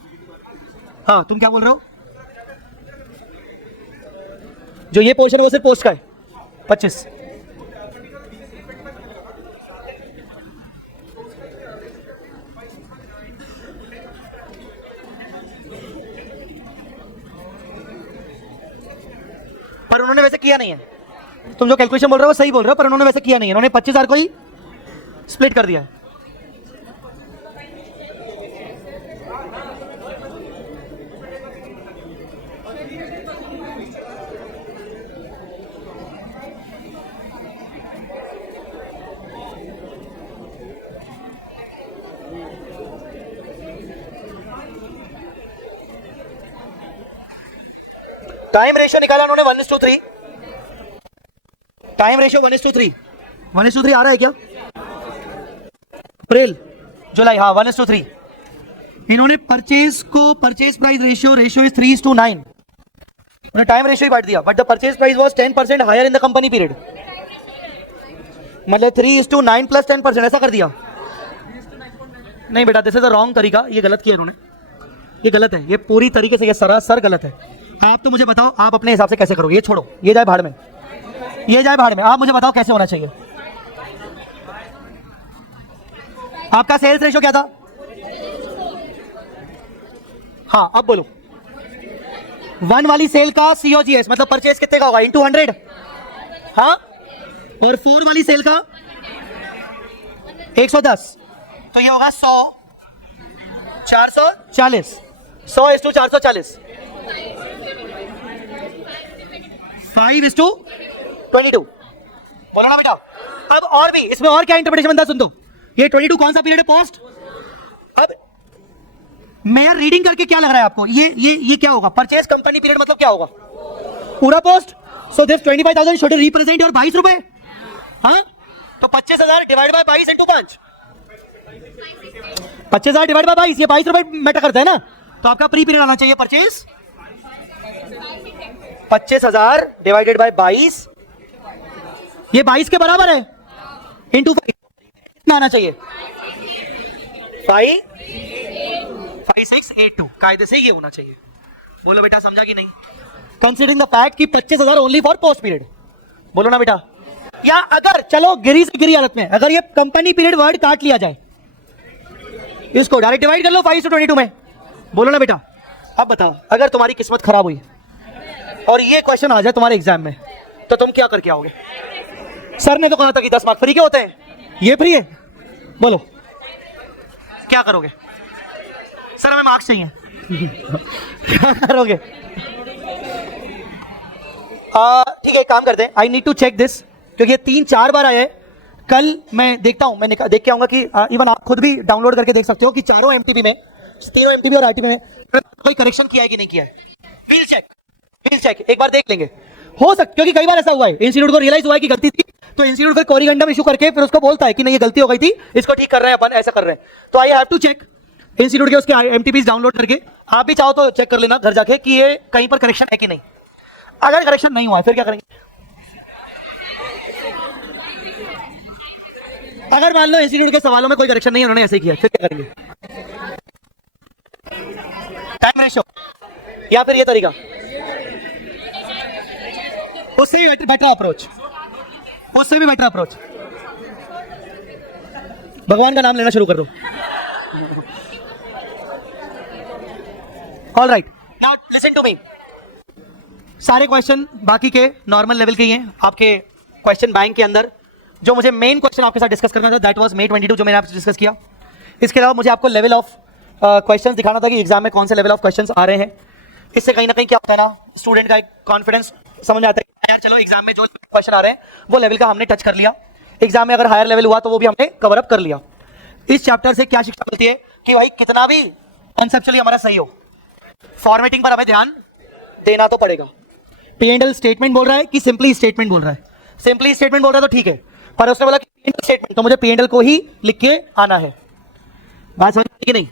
हाँ तुम क्या बोल रहे हो? जो ये पोर्शन है वो सिर्फ पोस्ट का है 25। पर उन्होंने वैसे किया नहीं है। तुम जो कैलकुलेशन बोल रहे हो सही बोल रहे हो, पर उन्होंने वैसे किया नहीं है। उन्होंने 25,000 को ही स्प्लिट कर दिया है। टाइम रेशियो निकाला उन्होंने 1:3। Time ratio 1:3। 1:3 आ रहा है क्या? अप्रैल जुलाई, हाँ 1:3। इन्होंने परचेज को परचेज प्राइस रेशियो इज 3:9। उन्होंने टाइम रेशियो ही बांट दिया, but the purchase price was 10% higher in the company period. मतलब 3:9 प्लस 10%, ऐसा कर दिया। नहीं बेटा, दिस इज अ रॉन्ग तरीका, ये गलत किया इन्होंने, ये गलत है, ये पूरी तरीके से ये सरासर गलत है। आप तो मुझे बताओ आप अपने हिसाब से कैसे करोगे? ये छोड़ो, ये जाए भाड़ में, ये जाए भाड़ में। आप मुझे बताओ कैसे होना चाहिए? आपका सेल्स रेशियो क्या था? हाँ अब बोलो। 1 वाली सेल का COGS मतलब परचेज कितने का होगा? इंटू 100। हाँ, और 4 वाली सेल का 110, तो ये होगा 100 440। 100:440, 5:22। बोलो ना बेटा। अब और भी इसमें और क्या इंटरप्रिटेशन बनता है, सुन दो। ये 22 कौन सा पीरियड है? पोस्ट। अब मैं रीडिंग करके क्या लग रहा है आपको? ये क्या होगा? परचेज कंपनी पीरियड मतलब क्या होगा? पूरा post. So this 25,000 should represent your 22 रुपए। हाँ, तो 25,000 divide by 22 into 5। 25,000 divide by 22, ये 22 रुपए मैटर करता है ना? तो आपका प्री पीरियड आना चाहिए परचेज 25,000 डिवाइडेड बाय 22, ये 22 के बराबर है, इंटू 5 आना चाहिए 5682। कायदे से ये होना चाहिए। बोलो बेटा, समझा कि नहीं? कंसीडरिंग द फैक्ट कि 25,000 ओनली फॉर पोस्ट पीरियड। बोलो ना बेटा। या अगर चलो गिरी से गिरी हालत में अगर ये कंपनी पीरियड वर्ड काट लिया जाए, इसको डायरेक्ट डिवाइड कर लो 5/22 में। बोलो ना बेटा। अब बताओ, अगर तुम्हारी किस्मत खराब हुई और ये क्वेश्चन आ जाए तुम्हारे एग्जाम में, तो तुम क्या करके आओगे? सर ने तो कहा था कि 10 मार्क फ्री के होते हैं, ये फ्री है। बोलो क्या करोगे? सर हमें मार्क्स चाहिए। क्या करोगे? ठीक है, काम करते हैं। I need to check this, क्योंकि ये 3-4 बार आया है। कल मैं देखता हूं, मैं देख के आऊंगा कि इवन आप खुद भी डाउनलोड करके देख सकते हो कि चारों एमटीपी में, तीनों एमटीपी और आरटीपी में कोई करेक्शन किया है कि नहीं किया है। विल चेक एक बार देख लेंगे। हो सकता, क्योंकि कई बार ऐसा हुआ है, इंस्टीट्यूट को रियलाइज हुआ है कि गलती थी, तो इंस्टीट्यूट फिर कोरिगेंडम इशू करके फिर उसको बोलता है कि नहीं ये गलती हो गई थी, इसको ठीक कर रहे हैं अपन, ऐसा कर रहे हैं। तो I have to check institute के उसके एमटीपीज डाउनलोड करके। आप भी चाहो तो चेक कर लेना घर जाके कि ये कहीं पर करेक्शन है कि नहीं। अगर करेक्शन नहीं हुआ है फिर क्या करेंगे? अगर मान लो इंस्टीट्यूट के सवालों में कोई करेक्शन नहीं है, उन्होंने ऐसे किया, फिर क्या करेंगे? टाइम रेशियो या फिर ये तरीका, उससे भी बेटर अप्रोच, उससे भी बेटर अप्रोच। भगवान का नाम लेना शुरू कर दो। All right, now listen to me. सारे क्वेश्चन बाकी के नॉर्मल लेवल के ही हैं। आपके क्वेश्चन बैंक के अंदर जो मुझे मेन क्वेश्चन आपके साथ डिस्कस करना था दैट वाज May 22 जो मैंने आपसे डिस्कस किया। इसके अलावा मुझे आपको लेवल ऑफ क्वेश्चंस दिखाना था कि एग्जाम में कौन से लेवल ऑफ क्वेश्चंस आ रहे हैं। इससे कहीं ना कहीं क्या होता है ना, स्टूडेंट का एक कॉन्फिडेंस समझ में आता है यार चलो एग्जाम में जो क्वेश्चन आ रहे हैं वो लेवल का हमने टच कर लिया, एग्जाम में अगर हायर लेवल हुआ तो वो भी हमने कवर अप कर लिया। इस चैप्टर से क्या शिक्षा मिलती है कि भाई कितना भी कॉन्सेप्चुअली हमारा सही हो, फॉर्मेटिंग पर हमें ध्यान देना तो पड़ेगा। P&L स्टेटमेंट बोल रहा है कि सिंपली स्टेटमेंट बोल रहा है? सिंपली स्टेटमेंट बोल रहा है तो ठीक है, पर उसने बोला कि P&L स्टेटमेंट, तो मुझे P&L को ही लिख के आना है। बात समझ में आई कि नहीं?